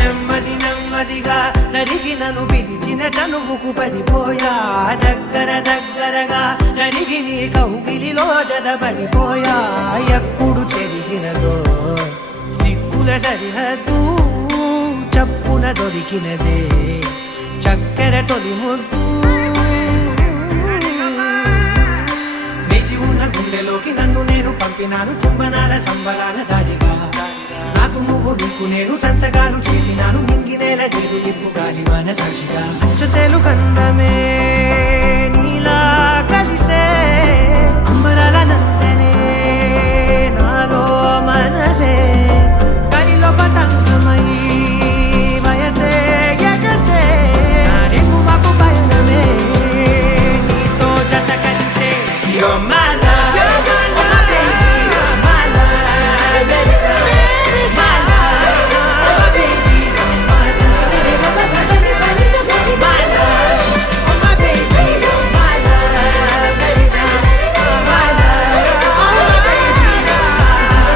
నెమ్మది నెమ్మదిగా నరిగి నన్ను పిలిచిన చనువుకు పడిపోయా దగ్గర దగ్గరగా జరిగి నీ కౌగిలిలో జడబడిపోయా ఎప్పుడు చెరిగినదో సిక్కుల సరిహద్దు చప్పున దొరికినదే చక్కెర తొలి ముద్దు వేచి ఉన్న గుండెలోకి నన్ను నేను పంపినాను చుంబనాల సంబరాల దాడిగా నాకు నువ్వు నీకు నేను సంతకాలు చేసినాను మింగినేల జీడు నిప్పు గాలి మన సాక్షిగా అచ్చతేలు కందమే నీలా కలిసే అంబరాల నందనే నాలో మనసే గలిలో పతంగమై వయసే ఎగసే నా రేపు మాకు పయనమే నీతో జత కలిసే You're my love, oh my baby, you're my love, that is my love, oh my baby, you're my love, my love, oh my baby, you're my love, that is my love, oh my baby,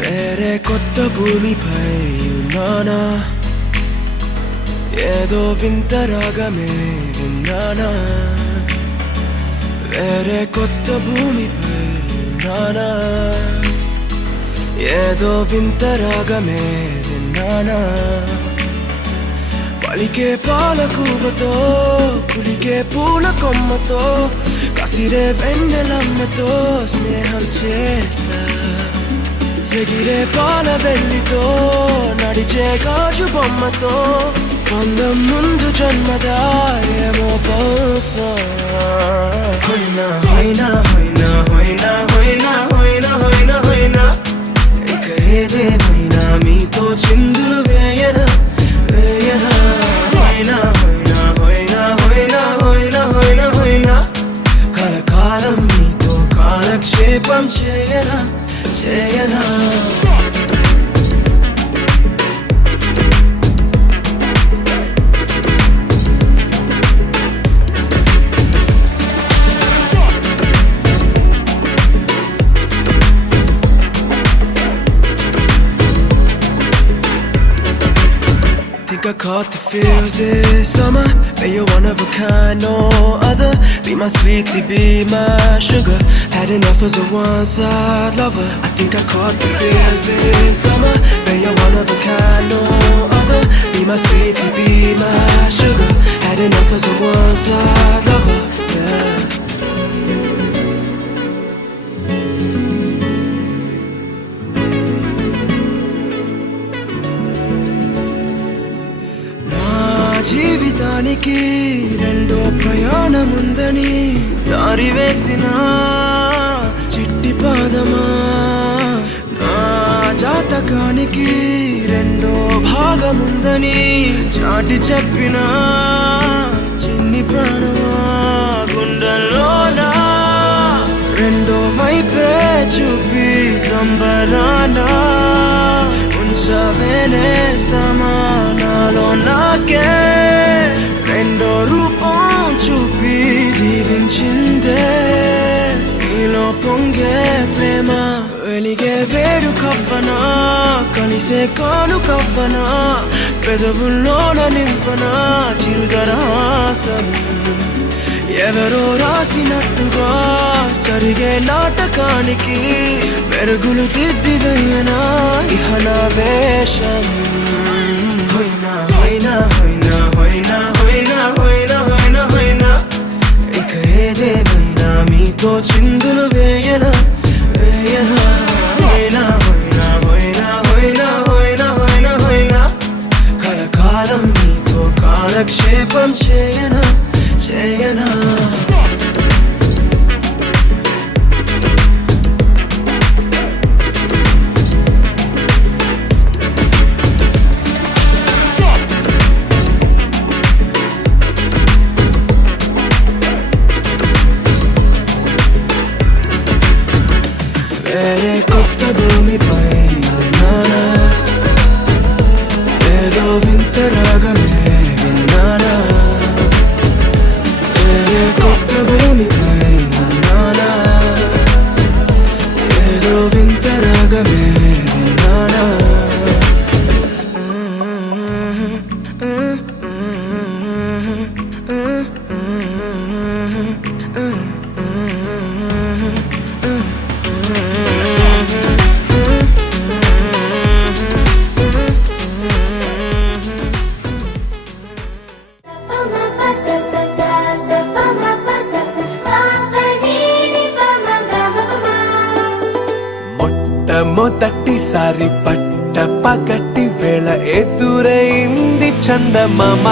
వేరే కొత్త భూమిపై ఉన్నానా ఏదో వింత రాగమే విన్నానా వేరే కొత్త భూమిపై ఉన్నానా ఏదో వింత రాగమే విన్నానా పలికే పాల కూవతో కులికే పూల కొమ్మతో కసిరే వెన్నెలమ్మతో స్నేహం చేసా ఎగిరే పాల వెల్లితో నడిచే గాజు బొమ్మతో అందం ముందు జన్మదా ఏమో బహుశా హోయినా హోయినా హోయినా హోయినా హోయినా హోయినా హోయినా హోయినా ఇక ఏదేమైనా మీతో చిందులు వేయనా వేయనా హోయినా హోయినా హోయినా హోయినా హోయినా హోయినా హోయినా కలకాలం మీతో కాలక్షేపం చేయనా చేయనా Think I caught the feels this summer. Man, you're one of a kind, no other. Be my sweetie, be my sugar. Had enough as a one-side lover. I think I caught the feels this summer. Man, you're one of a kind, no other. other. Be my sweetie, be my sugar. Had enough as a one-side lover, yeah. జీవితానికి రెండో ప్రయాణముందని దారి వేసిన చిట్టి పాదమా, నా జాతకానికి రెండో భాగముందని చాటి చెప్పిన చిన్ని ప్రాణమా, గుండెల్లోనా రెండో వైపే చూపి సంబరాన ఉంచవేనేస్తామా నాలో నాకే రెండో రూపం చూపి దీవించిందే నీలో పొంగే ప్రేమ. వెలిగే వేడు కవ్వనా, కలిసే కాను కవ్వనా, పెదవుల్లోన నింపనా చిరుదరాసం. ఎవరో రాసినట్టుగా జరిగే నాటకానికి మెరుగులు దిద్దిదయ్యనా ఇహనా వేషం. హోయినా హోయినా హోయినా హోయినా హోయినా హోయినా హోయినా హోయినా ఇక ఏదేమైనా మీతో చిందులు వేయనా వేయనా. హోయినా హోయినా హోయినా హోయినా హోయినా హోయినా హోయినా కలకాలం మీతో కాలక్షేపం చేయనా చేయనా. వేరే కొత్త భూమిపై నానా ఏదో వింత రాగమే విన్నానా. వేరే కొత్త భూమిపై నానా ఏదో వింత రాగమే విన్నానా. మొట్టమొదటిసారి పట్ట పగటి వేళ ఎదురైంది చందమామ.